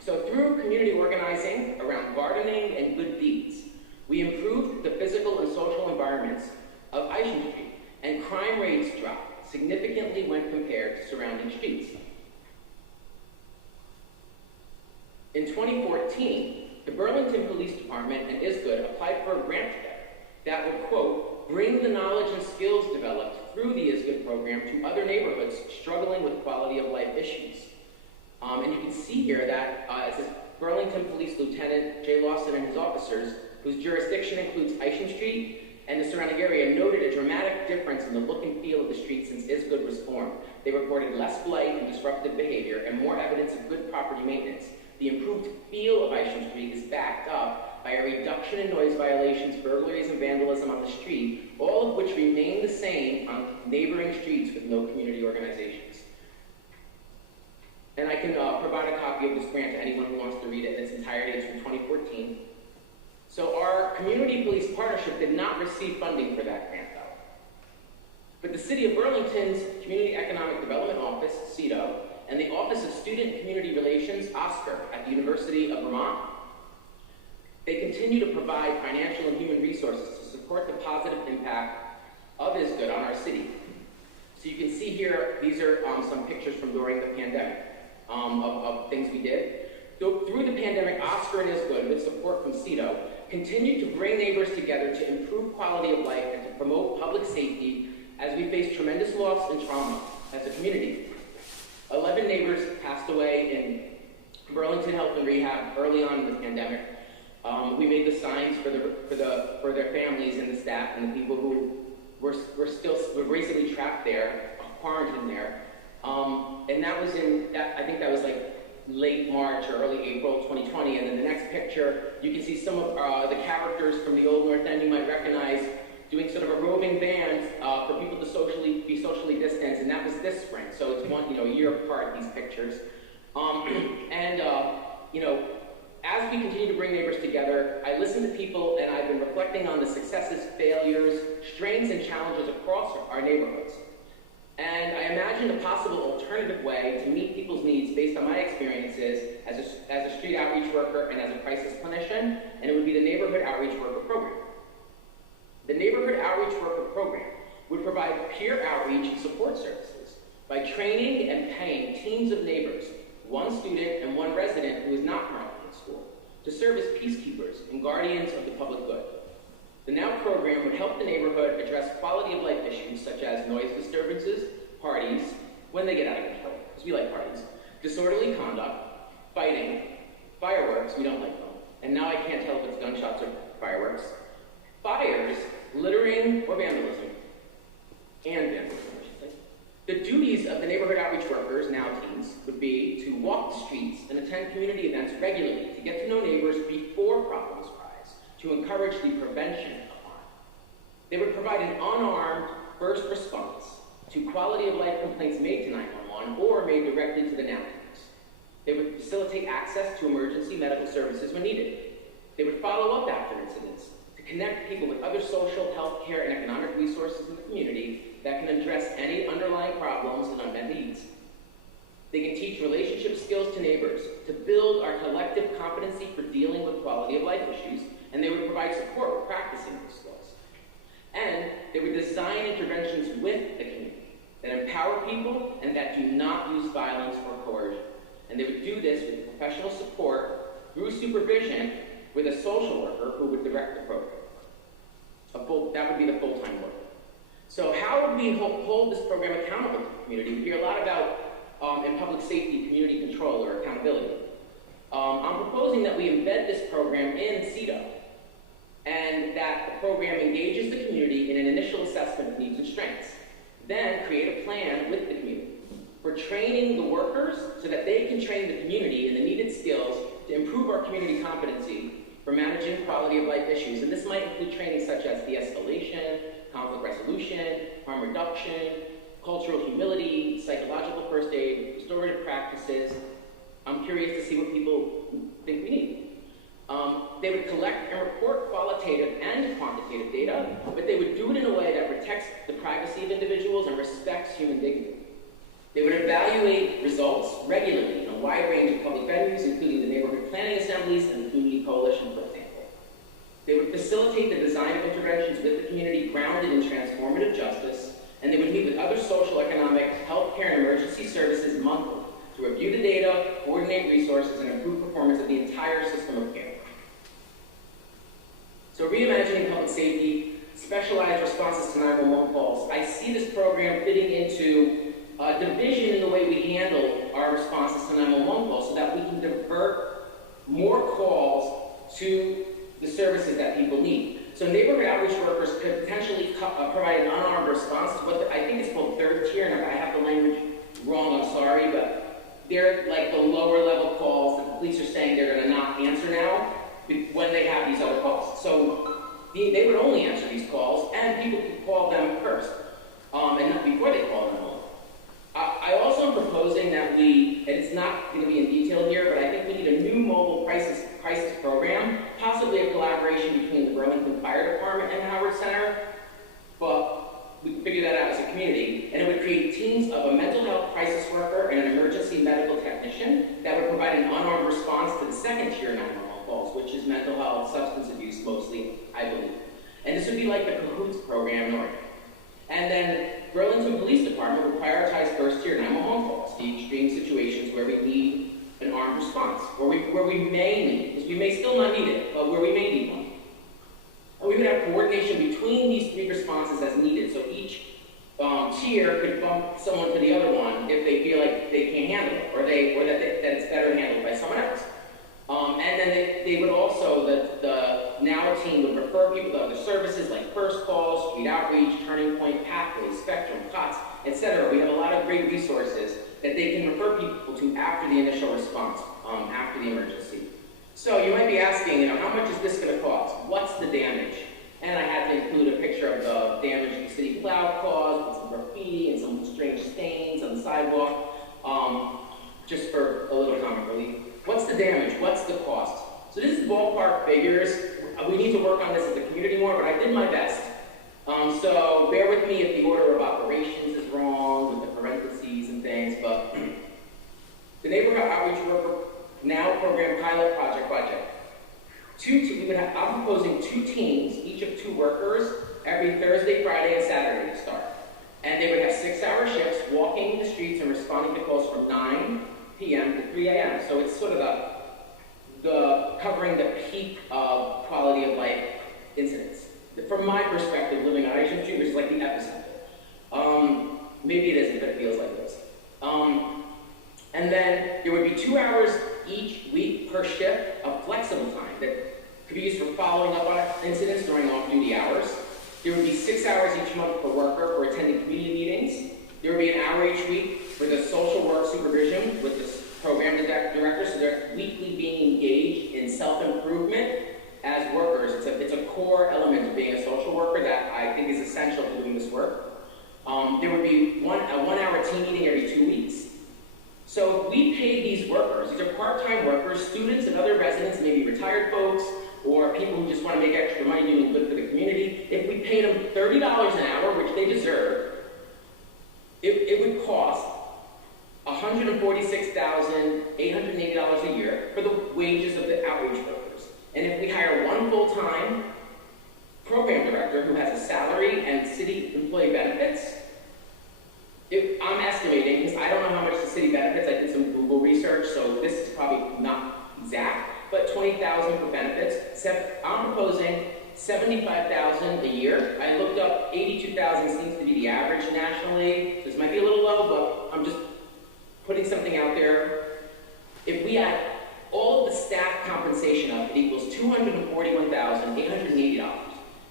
So through community organizing around gardening and good deeds, we improved the physical and social environments of Isham Street, and crime rates dropped significantly when compared to surrounding streets. In 2014, the Burlington Police Department and ISGOOD applied for a grant together that would, quote, bring the knowledge and skills developed through the ISGOOD program to other neighborhoods struggling with quality of life issues. And you can see here that it says Burlington Police Lieutenant Jay Lawson and his officers, whose jurisdiction includes Isham Street and the surrounding area, noted a dramatic difference in the look and feel of the street since ISGOOD was formed. They reported less blight and disruptive behavior and more evidence of good property maintenance. The improved feel of Isham Street is backed up by a reduction in noise violations, burglaries, and vandalism on the street, all of which remain the same on neighboring streets with no community organizations. And I can provide a copy of this grant to anyone who wants to read it in its entirety. It's from 2014. So our community police partnership did not receive funding for that grant, though. But the City of Burlington's Community Economic Development Office, CEDO, and the Office of Student and Community Relations, OSCAR, at the University of Vermont, they continue to provide financial and human resources to support the positive impact of ISGOOD on our city. So you can see here, these are some pictures from during the pandemic of things we did. Through the pandemic, OSCAR and ISGOOD, with support from CEDO, continued to bring neighbors together to improve quality of life and to promote public safety as we face tremendous loss and trauma as a community. 11 neighbors passed away in Burlington Health and Rehab early on in the pandemic. We made the signs for their families and the staff and the people who were basically trapped there, quarantined there. And that was I think that was like late March or early April 2020. And then the next picture, you can see some of the characters from the Old North End you might recognize doing sort of a roving band for people to be socially distanced, and that was this spring. So it's a year apart, these pictures. As we continue to bring neighbors together, I listen to people, and I've been reflecting on the successes, failures, strengths, and challenges across our neighborhoods. And I imagined a possible alternative way to meet people's needs based on my experiences as a street outreach worker and as a crisis clinician, and it would be the Neighborhood Outreach Worker Program. The Neighborhood Outreach Worker Program would provide peer outreach and support services by training and paying teams of neighbors, one student and one resident who is not currently in school, to serve as peacekeepers and guardians of the public good. The NOW program would help the neighborhood address quality of life issues such as noise disturbances, parties, when they get out of control, because we like parties, disorderly conduct, fighting, fireworks, we don't like them, and now I can't tell if it's gunshots or fireworks, fires, littering, or vandalism, I should say. The duties of the neighborhood outreach workers, now teens, would be to walk the streets and attend community events regularly to get to know neighbors before problems rise, to encourage the prevention of harm. They would provide an unarmed first response to quality of life complaints made to 911 or made directly to the NOW teams. They would facilitate access to emergency medical services when needed. They would follow up after incidents to connect people with other social, health care, and economic resources in the community that can address any underlying problems and unmet needs. They can teach relationship skills to neighbors to build our collective competency for dealing with quality of life issues, and they would provide support with practicing those skills. And they would design interventions with the community that empower people and that do not use violence or coercion. And they would do this with professional support through supervision with a social worker who would direct the program. That would be the full-time work. So how would we hold this program accountable to the community? We hear a lot about, in public safety, community control or accountability. I'm proposing that we embed this program in CEDO, and that the program engages the community in an initial assessment of needs and strengths. Then create a plan with the community for training the workers so that they can train the community in the needed skills to improve our community competency for managing quality of life issues. And this might include training such as de-escalation, conflict resolution, harm reduction, cultural humility, psychological first aid, restorative practices. I'm curious to see what people think we human dignity. They would evaluate results regularly in a wide range of public venues, including the neighborhood planning assemblies and the community coalition, for example. They would facilitate the design of interventions with the community grounded in transformative justice, and they would meet with other social, economic, healthcare, and emergency services monthly to review the data, coordinate resources, and improve performance of the entire system of care. So reimagining public safety, specialized responses to 911 calls, I see this program fitting into a division in the way we handle our responses to 911 calls so that we can divert more calls to the services that people need. So neighborhood outreach workers could potentially provide an unarmed response to what I think is called third tier, and if I have the language wrong, I'm sorry, but they're like the lower level calls that the police are saying they're going to not answer now when they have these other calls. So they would only answer these calls, and people could call them first, and not before they call them home. I also am proposing that we, and it's not going to be in detail here, but I think we need a new mobile crisis program, possibly a collaboration between the Burlington Fire Department and Howard Center, but we can figure that out as a community, and it would create teams of a mental health crisis worker and an emergency medical technician that would provide an unarmed response to the second tier 911 calls, which is mental health, substance abuse mostly, I believe. And this would be like the CAHOOTS program north. And then Burlington Police Department would prioritize first tier 911 calls, the extreme situations where we need an armed response, where we may need, because we may still not need it, but where we may need one. And we would have coordination between these three responses as needed, so each tier could bump someone to the other one if they feel like they can't handle it, or that it's better handled by someone else. And then they would also, the NOW team would refer people to other services like first calls, street outreach, turning point, pathways, spectrum, COTS, etc. We have a lot of great resources that they can refer people to after the initial response, after the emergency. So you might be asking, how much is this going to cost? What's the damage? And I had to include a picture of the damage the city cloud caused, with some graffiti and some strange stains on the sidewalk, just for a little comic relief. What's the damage? What's the cost? So this is ballpark figures. We need to work on this as a community more, but I did my best. So bear with me if the order of operations is wrong with the parentheses and things, but the Neighborhood Outreach Worker Now Program Pilot Project budget. I'm proposing 2 teams, each of 2 workers, every Thursday, Friday, and Saturday to start. And they would have 6-hour shifts, walking the streets and responding to calls from 9 p.m. to 3 a.m. So it's sort of the covering the peak of quality of life incidents. From my perspective, living on Isham Street, which is like the epicenter. Maybe it isn't, but it feels like this. And then there would be 2 hours each week per shift of flexible time that could be used for following up on incidents during off-duty hours. There would be 6 hours each month per worker for attending community meetings. There would be an hour each week for the social work supervision with the program director, so they're weekly being engaged in self-improvement as workers. It's a core element of being a social worker that I think is essential to doing this work. There would be a 1-hour team meeting every 2 weeks. So if we pay these workers, these are part-time workers, students and other residents, maybe retired folks, or people who just want to make extra money doing good for the community, if we paid them $30 an hour, which they deserve, it would cost $146,880 a year for the wages of the outreach workers. And if we hire one full-time program director who has a salary and city employee benefits, I'm estimating, because I don't know how much the city benefits, I did some Google research, so this is probably not exact, but $20,000 for benefits. I'm proposing $75,000 a year. I looked up 82,000 seems to be the average nationally. This might be a little low, but I'm just putting something out there. If we add all of the staff compensation up, it equals $241,880.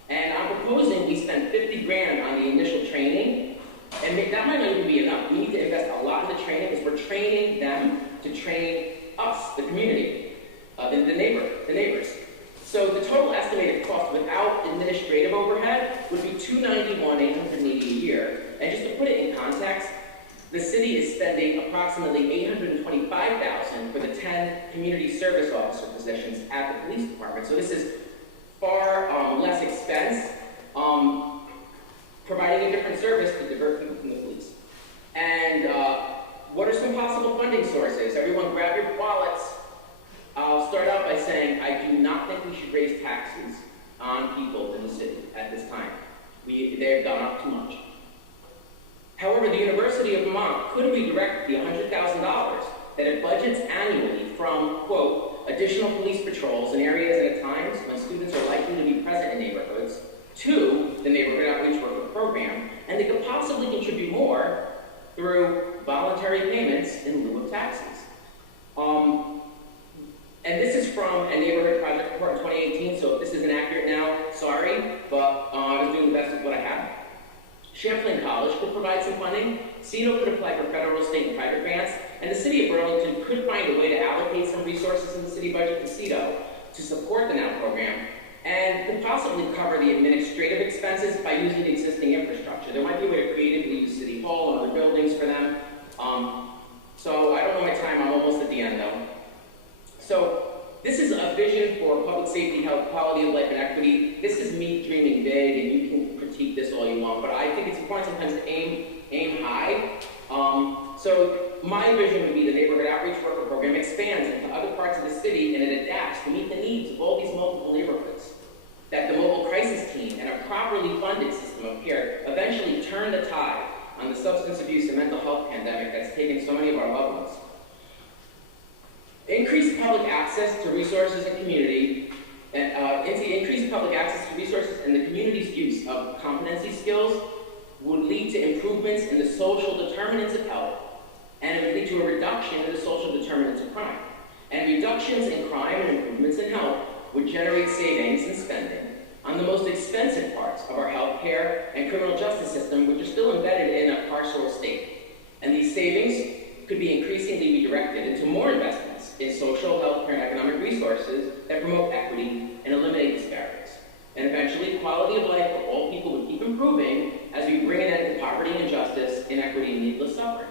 And I'm proposing we spend $50,000 on the initial training, and that might not even be enough. We need to invest a lot in the training because we're training them to train us, the community, the neighbors. So the total estimated cost without administrative overhead would be $291,880 a year. And just to put it in context, the city is spending approximately $825,000 for the 10 community service officer positions at the police department. So this is far less expense, providing a different service to divert people from the police. And what are some possible funding sources? Everyone grab your wallets. I'll start out by saying I do not think we should raise taxes on people in the city at this time. They've gone up too much. However, the University of Vermont could redirect the $100,000 that it budgets annually from, quote, additional police patrols in areas at times when students are likely to be present in neighborhoods, to the Neighborhood Outreach Worker Program, and they could possibly contribute more through voluntary payments in lieu of taxes. And this is from a neighborhood project report in 2018, so if this isn't accurate now, sorry, but I was doing the best with what I had. Champlain College could provide some funding, CEDO could apply for federal, state, and private grants, and the city of Burlington could find a way to allocate some resources in the city budget to CEDO to support the NOW program, and could possibly cover the administrative expenses by using the existing infrastructure. There might be a way to creatively use City Hall and other buildings for them. So I don't know my time, I'm almost at the end though. So this is a vision for public safety, health, quality of life, and equity. This is me dreaming big, and you can critique this all you want, but I think it's important sometimes to aim high. So my vision would be the Neighborhood Outreach Worker Program expands into other parts of the city and it adapts to meet the needs of all these multiple neighborhoods. That the mobile crisis team and a properly funded system of care eventually turn the tide on the substance abuse and mental health pandemic that's taken so many of our loved ones. Increased public access to resources and community, and increased public access to resources and the community's use of competency skills would lead to improvements in the social determinants of health, and it would lead to a reduction in the social determinants of crime. And reductions in crime and improvements in health would generate savings in spending on the most expensive parts of our healthcare and criminal justice system, which are still embedded in a carceral state. And these savings could be increasingly redirected into more investments in social, healthcare, and economic resources that promote equity and eliminate disparities. And eventually, quality of life for all people would keep improving as we bring an end to poverty and injustice, inequity, and needless suffering.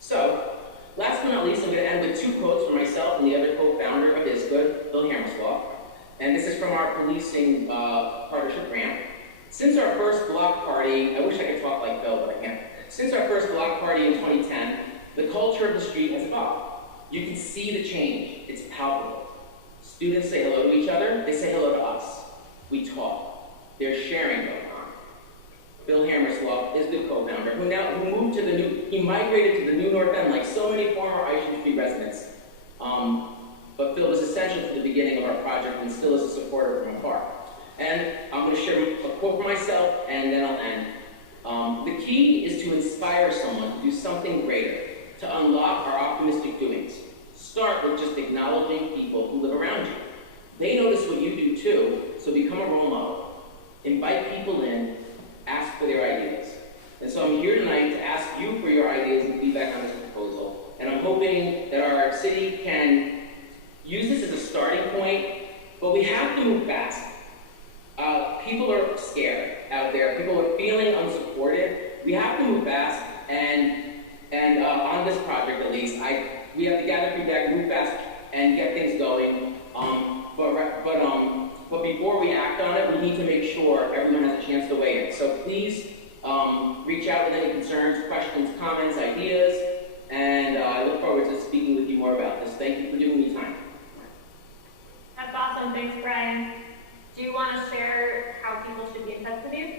So, last but not least, I'm going to end with two quotes from myself and the other co-founder of ISGOOD, Bill Hammerslaw. And this is from our policing partnership grant. Since our first block party, I wish I could talk like Bill, but I can't. Since our first block party in 2010, the culture of the street has evolved. You can see the change. It's palpable. Students say hello to each other. They say hello to us. We talk. There's sharing going on. Bill Hammerslaw is the co-founder who moved to the new, he migrated to the new North End like so many former Isham Street residents. But Bill was essential to the beginning of our project and still is a supporter from afar. And I'm going to share a quote for myself and then I'll end. The key is to inspire someone to do something greater, to unlock our optimistic doings. Start with just acknowledging people who live around you. They notice what you do too, so become a role model. Invite people in, ask for their ideas. And so I'm here tonight to ask you for your ideas and feedback on this proposal. And I'm hoping that our city can use this as a starting point, but we have to move fast. People are scared out there. People are feeling unsupported. We have to move fast, and on this project at least, we have to gather feedback, move fast, and get things going. But before we act on it, we need to make sure everyone has a chance to weigh in. So please reach out with any concerns, questions, comments, ideas, and I look forward to speaking with you more about this. Thank you for giving me time. That's awesome. Thanks, Brian. Do you want to share how people should be in touch with you?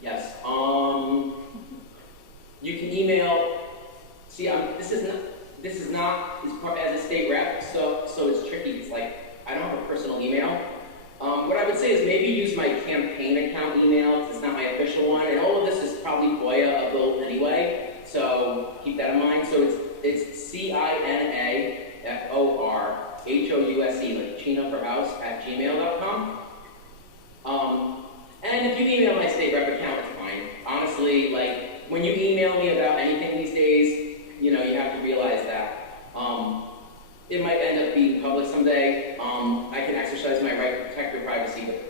Yes. You can email. See, this is not as a state rep, so it's tricky. It's like I don't have a personal email. What I would say is maybe use my campaign account email because it's not my official one, and all of this is probably FOIA built anyway. So keep that in mind. So it's CINAFORHOUSE, like Chino for house @gmail.com. And if you email my state rep account, it's fine. Honestly, like when you email me about anything these days, you have to realize that it might end up being public someday. I can exercise my right to protect your privacy, but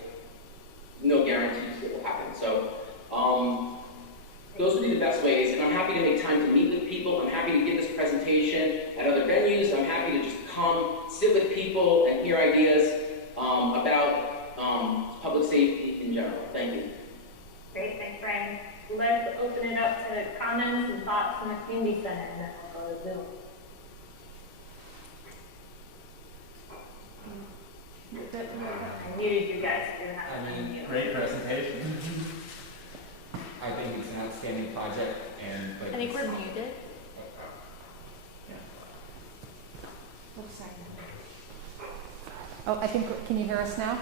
no guarantees it will happen. So those would be the best ways, and I'm happy to make time to meet with people. I'm happy to give this presentation at other venues. I'm happy to just come, sit with people, and hear ideas about public safety in general. Thank you. Great, thanks, Brian. Let's think we're muted. Oops, sorry. Oh, I think, can you hear us now?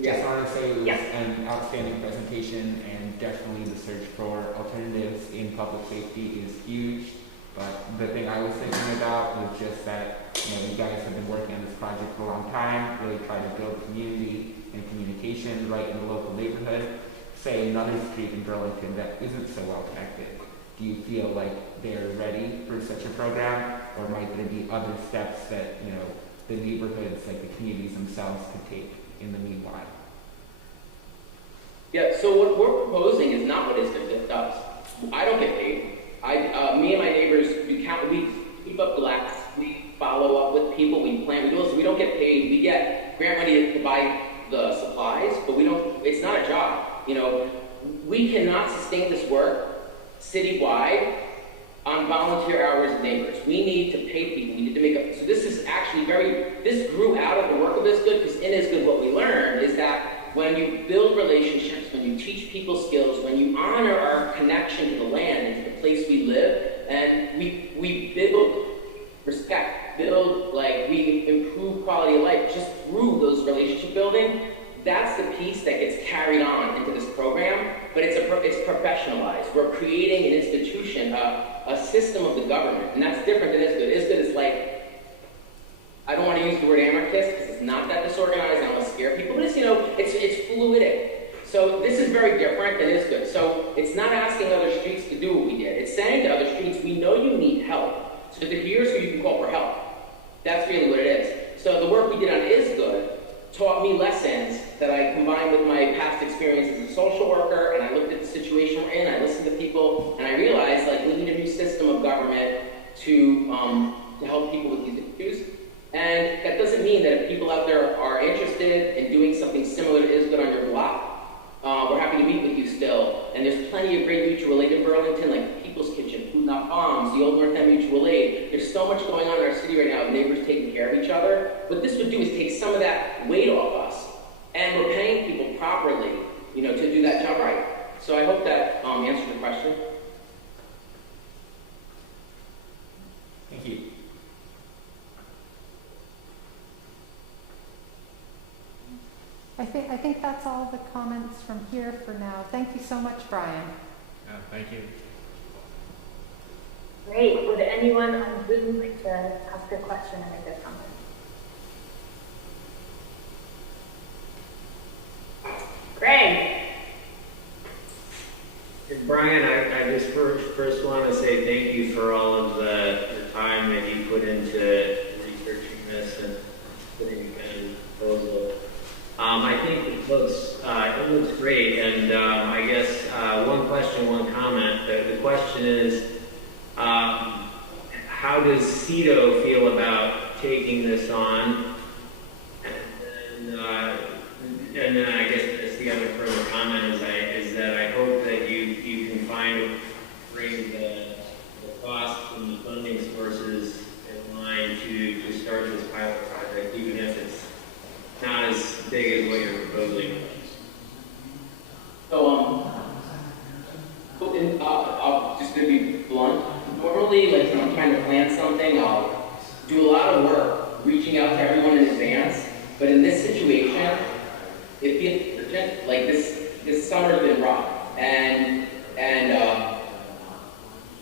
Yes, I want to say it was an outstanding presentation, and definitely the search for alternatives in public safety is huge. But the thing I was thinking about was just that, you guys have been working on this project for a long time, really try to build community and communication right in the local neighborhood. Say another street in Burlington that isn't so well connected. Do you feel like they're ready for such a program, or might there be other steps that, the neighborhoods, like the communities themselves, could take in the meanwhile? Yeah, so what we're proposing is not what ISGOOD does. I don't get paid. Me and my neighbors, we keep up the laps, we follow up with people, we plan, we do this, we don't get paid. We get grant money to buy the supplies, but it's not a job. We cannot sustain this work citywide on volunteer hours of neighbors. We need to pay people, we need to make up. So this is actually this grew out of the work of ISGOOD, because in ISGOOD what we learned is that when you build relationships, when you teach people skills, when you honor our connection to the land and to the place we live, and we build respect, we improve quality of life just through those relationship building, that's the piece that gets carried on into this program, but it's professionalized. We're creating an institution, a system of the government, and that's different than ISGOOD. ISGOOD is I don't want to use the word anarchist because it's not that disorganized. I don't want to scare people, but it's fluidic. So this is very different than ISGOOD. So it's not asking other streets to do what we did. It's saying to other streets, we know you need help. So here's who you can call for help. That's really what it is. So the work we did on ISGOOD taught me lessons that I combined with my past experience as a social worker, and I looked at the situation we're in, I listened to people, and I realized we need a new system of government to help people with these issues. And that doesn't mean that if people out there are interested in doing something similar to ISGOOD on your block, we're happy to meet with you still. And there's plenty of great mutual aid in Burlington, like People's Kitchen, Food Not Bombs, the Old North End Mutual Aid. There's so much going on in our city right now with neighbors taking care of each other. What this would do is take some of that weight off us. And we're paying people properly, to do that job right. So I hope that answers your question. Thank you. I think that's all the comments from here for now. Thank you so much, Brian. Yeah, thank you. Great. Would anyone on Zoom like to ask a question or make a comment? Greg. Brian, I just first want to say thank you for all of the time that you put into researching this and putting together the proposal. I think it looks great, and I guess one question, one comment. The question is, how does CEDO feel about taking this on? And then I guess that's the other further comment is that I hope that you can bring the costs and the funding sources in line to start this pilot project, even if it's not as big as what you're proposing. So, I'll just to be blunt. Normally, when I'm trying to plan something, I'll do a lot of work reaching out to everyone in advance. But in this situation, it feels urgent. This summer's been rough, and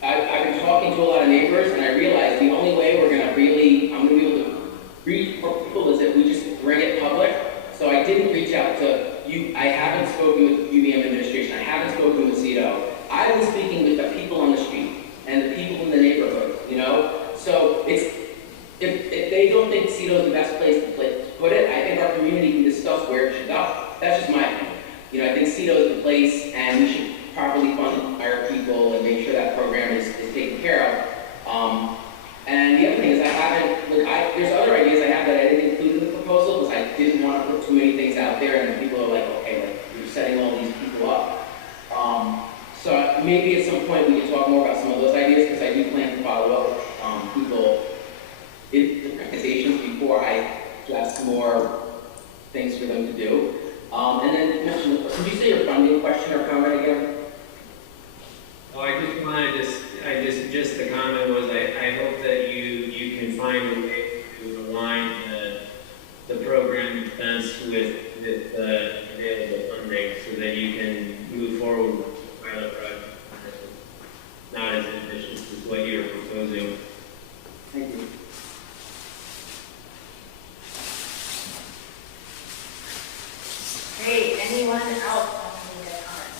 I've been talking to a lot of neighbors, and I realized the only way I'm going to be able to reach more people is if we just bring it public. So I didn't reach out to you. I haven't spoken with UVM administration. I haven't spoken with CEDO. I've been speaking with the people on the street and the people in the neighborhood. So if they don't think CEDO is the best place to put it, I think our community can discuss where it should go. That's just my opinion. I think CEDO is the place, and we should properly fund and hire people and make sure that program is taken care of. And the other thing is there's other ideas I have that I didn't include in the proposal because I didn't want to put too many things out there, and people are okay, you're setting all these people up. So maybe at some point we can talk more about some of those ideas, because I do plan to follow up with people in the organizations before I suggest more things for them to do. And then, did you say your funding question or comment again? find a way to align the program expense with available funding so that you can move forward with the pilot project. Not as ambitious as what you're proposing. Thank you. Great, anyone else want to make a comment?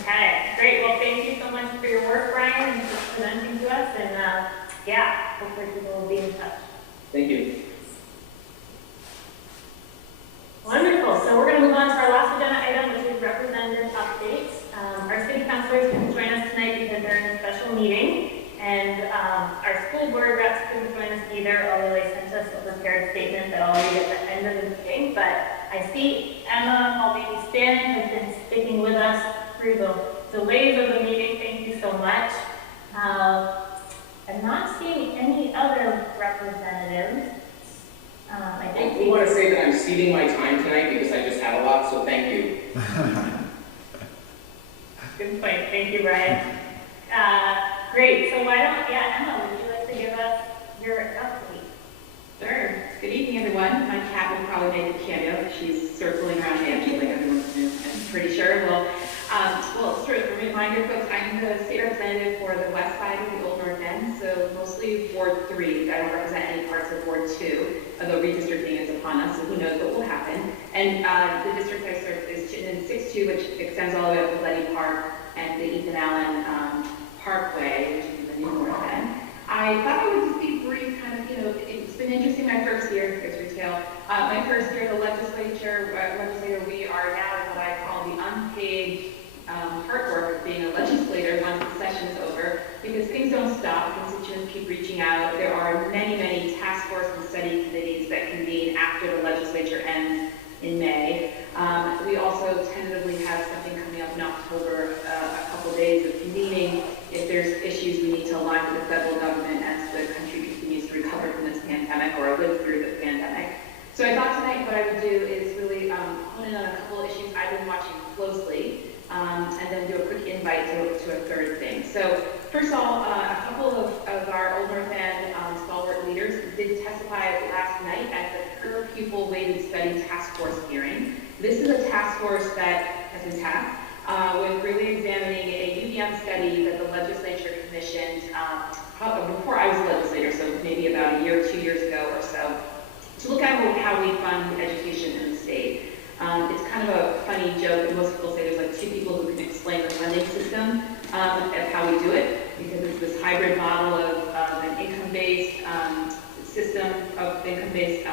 Okay, great, well, thank you so much for your work, Brian, and for presenting to us, and yeah, hopefully people will be in touch. Thank you. Wonderful, so we're going to move on to our last agenda item, which is representative updates. Our city councilors couldn't join us tonight because they're in a special meeting, and our school board reps couldn't join us either, although they sent us a prepared statement that I'll read at the end of the meeting. But I see Emma, albeit standing, has been sticking with us through the delays of the meeting. Thank you so much. I'm not seeing any other representatives. I want to say that I'm ceding my time tonight because I just had a lot, so thank you. Good point. Thank you, Brian. Great. So why don't, Emma, would you like to give us your update? Sure. Good evening, everyone. My cat will probably make a cameo. She's circling around Angie like everyone knows, I'm pretty sure. Well, sort of a reminder, folks, I'm the state representative for the west side of the Old North End, so mostly Ward 3. I don't represent any parts of Ward 2, although redistricting is upon us, so who knows what will happen. And the district I serve is Chittenden 6-2, which extends all the way up to Letty Park and the Ethan Allen Parkway, which is the new North End. I thought I would just be brief, kind of, it's been interesting my first year, it's retail. My first year in the legislature, we are now in what I call the unpaid hard work of being a legislator once the session's over, because things don't stop, constituents keep reaching out. There are many, many task force and study committees that convene after the legislature ends in May. We also tentatively have something coming up in October, a couple days of convening if there's issues we need to align with the federal government as the country continues to recover from this pandemic or live through the pandemic. So I thought tonight what I would do is really hone in on a couple of issues I've been watching closely, and then do a quick invite to a third thing. So first of all, a couple of our Old North End stalwart leaders did testify last night at the per pupil weighted study task force hearing. This is a task force that has been tasked with really examining a UVM study that the legislature commissioned before I was a legislator, so maybe about a year, 2 years ago or so, to look at how we fund education in the state. It's kind of a funny joke that most people say there's like two people who can explain the funding system of how we do it, because it's this hybrid model of an income-based system of income-based,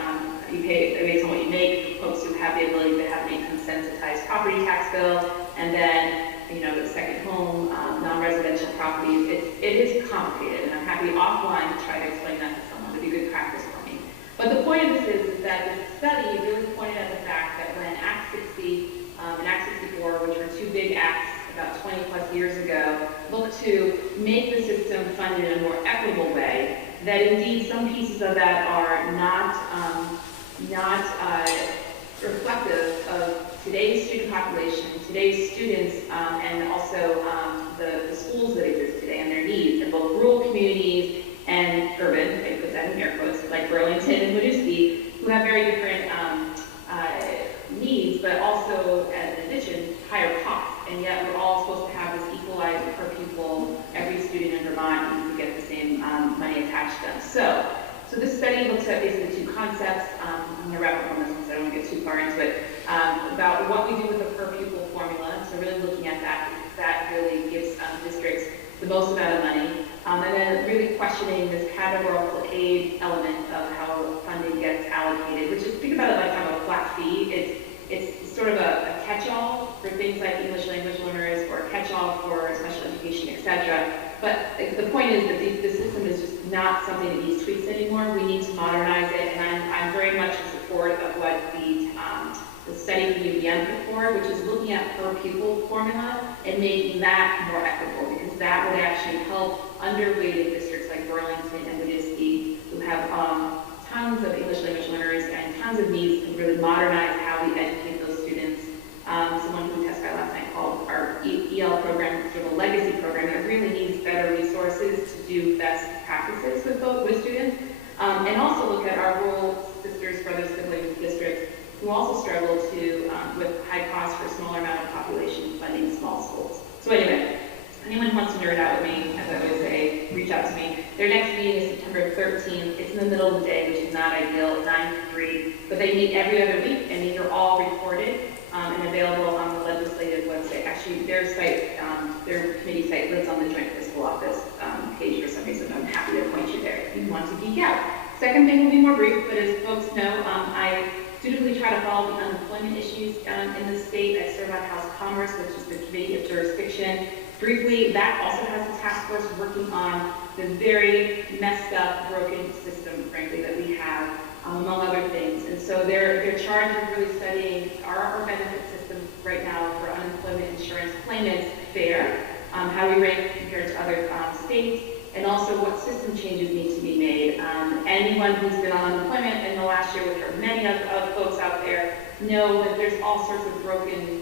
you pay based on what you make, for folks who have the ability to have an income-sensitized property tax bill, and then the second home, non-residential properties. It is complicated, and I'm happy offline to try to explain that to someone. It'd be good practice for me. But the point of this is that this study really pointed out the fact that when Act 60 and Act 64, which were two big acts about 20 plus years ago, looked to make the system funded in a more equitable way, that indeed some pieces of that are not reflective of today's student population, today's students, and also the schools that exist today and their needs in both rural communities and urban, I put that in air quotes, like Burlington and Redistricting, who have very different needs, but also, in addition, higher costs. And yet we're all supposed to have this equalized per pupil. Every student in Vermont needs to get the same money attached to them. So this study looks at basically two concepts. I'm going to wrap up on this one so I don't want to get too far into it, about what we do with the per pupil formula. So really looking at that, because that really gives districts the most amount of money. And then really questioning this categorical aid element of how funding gets allocated, which is, think about it like kind of a flat fee. It's sort of a catch-all for things like English language learners, or a catch-all for special education, etc. But the point is that the system is just not something that needs tweaks anymore. We need to modernize it, and I'm very much in support of what the study from UVM put forward, which is looking at per pupil formula and making that more equitable, because that would actually help underweighted districts like Burlington and Redistricting, who have tons of English language learners and tons of needs to really modernize how we educate those students. Someone who testified last night called our EL program program, sort of a legacy program that really needs better resources to do best practices with students. And also look at our rural sisters, brothers, siblings districts who also struggle with high costs for a smaller amount of population funding small schools. So anyway, anyone who wants to nerd out with me, as I always say, reach out to me. Their next meeting is September 13th. It's in the middle of the day, which is not ideal, 9 to 3. But they meet every other week, and these are all recorded and available on the legislative website. Actually, their site, their committee site lives on the Joint Fiscal Office page for some reason. I'm happy to point you there if you want to geek out. Second thing will be more brief, but as folks know, I dutifully try to follow the unemployment issues in the state. I serve on House Commerce, which is the Committee of Jurisdiction. Briefly, that also has a task force working on the very messed up, broken system, frankly, that we have, among other things. And so they're charged with really studying, are our benefit systems right now for unemployment insurance claimants fair? How we rank compared to other states? And also what system changes need to be made. Anyone who's been on unemployment in the last year, which are many of folks out there, know that there's all sorts of broken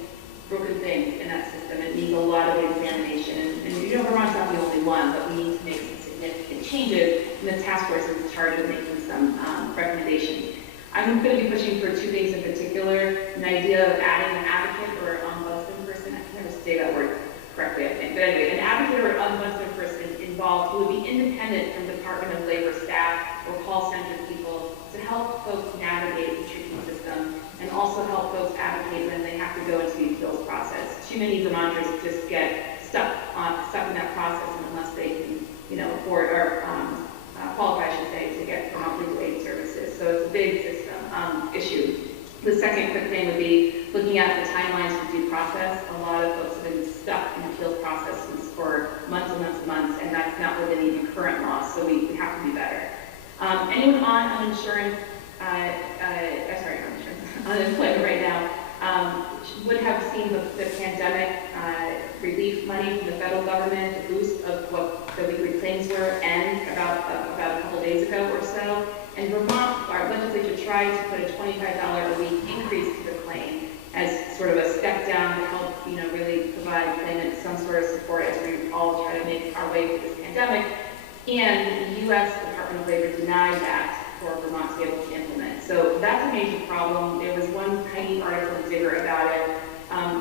things in that system. It needs a lot of examination. And you know, Vermont's not the only one, but we need to make some significant changes. And the task force is in charge of making some recommendations. I'm going to be pushing for two things in particular. An idea of adding an advocate or ombudsman person. I can never say that word correctly, I think. But anyway, an advocate or ombudsman person involved who would be independent from Department of Labor staff or call center people to help folks navigate the tricky system and also help folks advocate when they have to go into the appeals process. Too many Vermonters just get stuck in that process unless they can, afford or qualify, I should say, to get Vermont legal aid services. So it's a big system issue. The second quick thing would be looking at the timelines for due process. A lot of folks have been stuck in appeals processes for months and months and months, and that's not within even current law, so we have to be better. Anyone on insurance, unemployment right now, would have seen the pandemic relief money from the federal government, the boost of what the weekly claims were, and about a couple days ago or so. And Vermont, our legislature tried to put a $25 a week increase to the claim as sort of a step down to help, really provide claimants some sort of support as we all try to make our way through this pandemic. And the U.S. Department of Labor denied that for Vermont to be able to implement. So that's a major problem. There was one tiny article in Digger about it.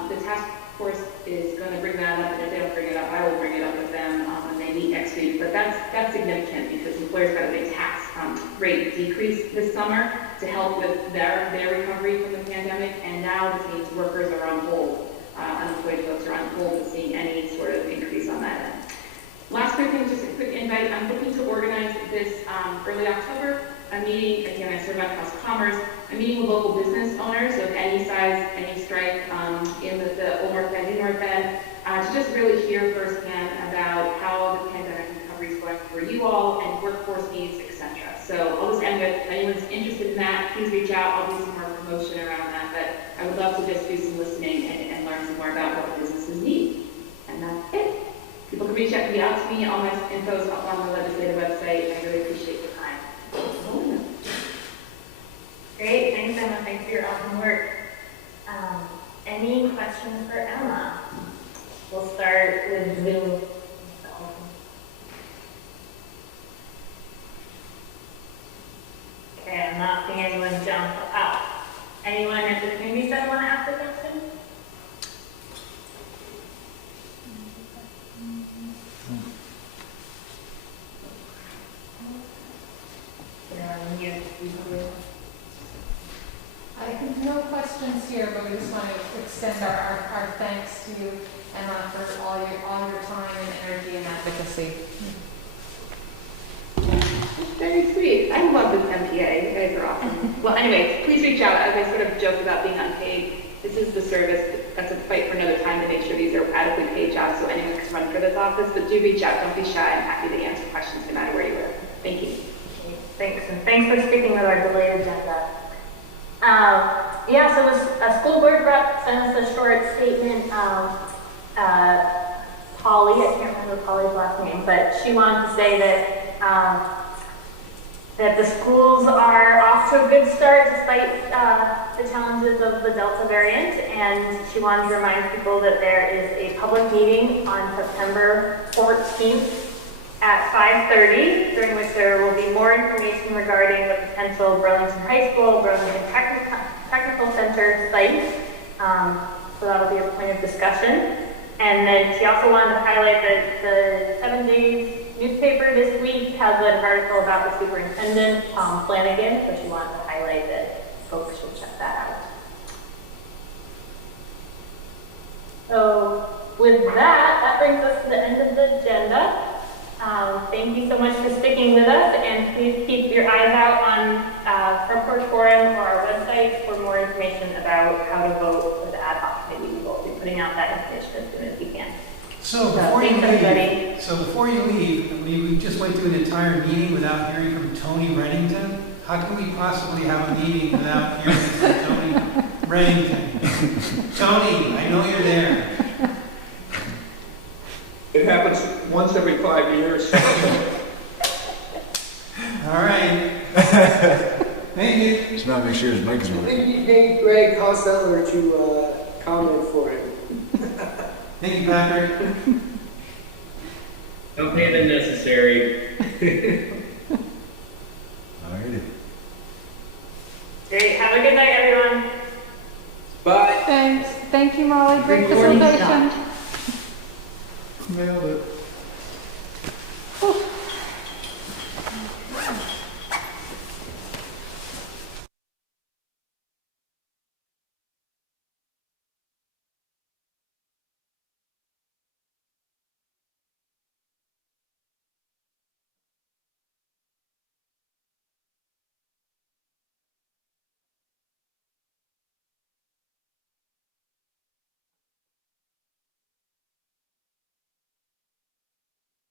The task force is going to bring that up, and if they don't bring it up, I will bring it up with them when they meet next week. But that's significant because employers got a big tax rate decrease this summer to help with their recovery from the pandemic, and now this means workers are on hold. Unemployed folks are on hold with seeing any sort of increase on that end. Last quick thing, just a quick invite. I'm looking to organize this early October, a meeting, again, I serve on House Commerce, a meeting with local business owners of any size, any stripe in the Old North End, New North End, to just really hear firsthand about how the pandemic recovery is going for you all and workforce needs, etc. So I'll just end with, if anyone's interested in that, please reach out. I'll do some more promotion around that, but I would love to just do some listening and learn some more about what the businesses need. And that's it. People can reach out to me. All my info is up on the legislative website. I really appreciate your time. Great, thanks Emma, thanks for your awesome work. Any questions for Emma? We'll start with Zoom. Okay, I'm not seeing anyone jump out. Anyone at the community center want to ask a question? No questions here, but we just want to extend our thanks to you, Emma, for all your time and energy and advocacy. Very sweet. I love this NPA. You guys are awesome. Well, anyways, please reach out. As I sort of joke about being unpaid, this is the service. That's a fight for another time to make sure these are adequately paid jobs so anyone can run for this office. But do reach out. Don't be shy. I'm happy to answer questions no matter where you live. Thank you. Okay, thanks. And thanks for sticking with our delayed agenda. So a school board rep sent us a short statement. Polly, I can't remember Polly's last name, but she wanted to say that that the schools are off to a good start despite the challenges of the Delta variant, and she wanted to remind people that there is a public meeting on September 14th at 5:30, during which there will be more information regarding the potential Burlington High School, Burlington Technical Center site. So that'll be a point of discussion. And then she also wanted to highlight that the 7 Days newspaper this week has an article about the superintendent, Tom Flanagan, so she wanted to highlight that folks should check that out. So with that brings us to the end of the agenda. Thank you so much for sticking with us, and please keep your eyes out on Front Porch Forum or our website for more information about how to vote for the ad hoc committee. We will be putting out that information as soon as we can. So before you leave, we just went through an entire meeting without hearing from Tony Reddington. How can we possibly have a meeting without hearing from Tony Reddington? Tony, I know you're there. It happens once every 5 years. All right. Thank you. Just not make sure his mic is I on. think you need Greg Costello to comment for him. Thank you, Patrick. Don't pay the necessary. Alrighty. Great. Have a good night, everyone. Bye. Thanks. Thank you, Molly. Great presentation. Nailed it.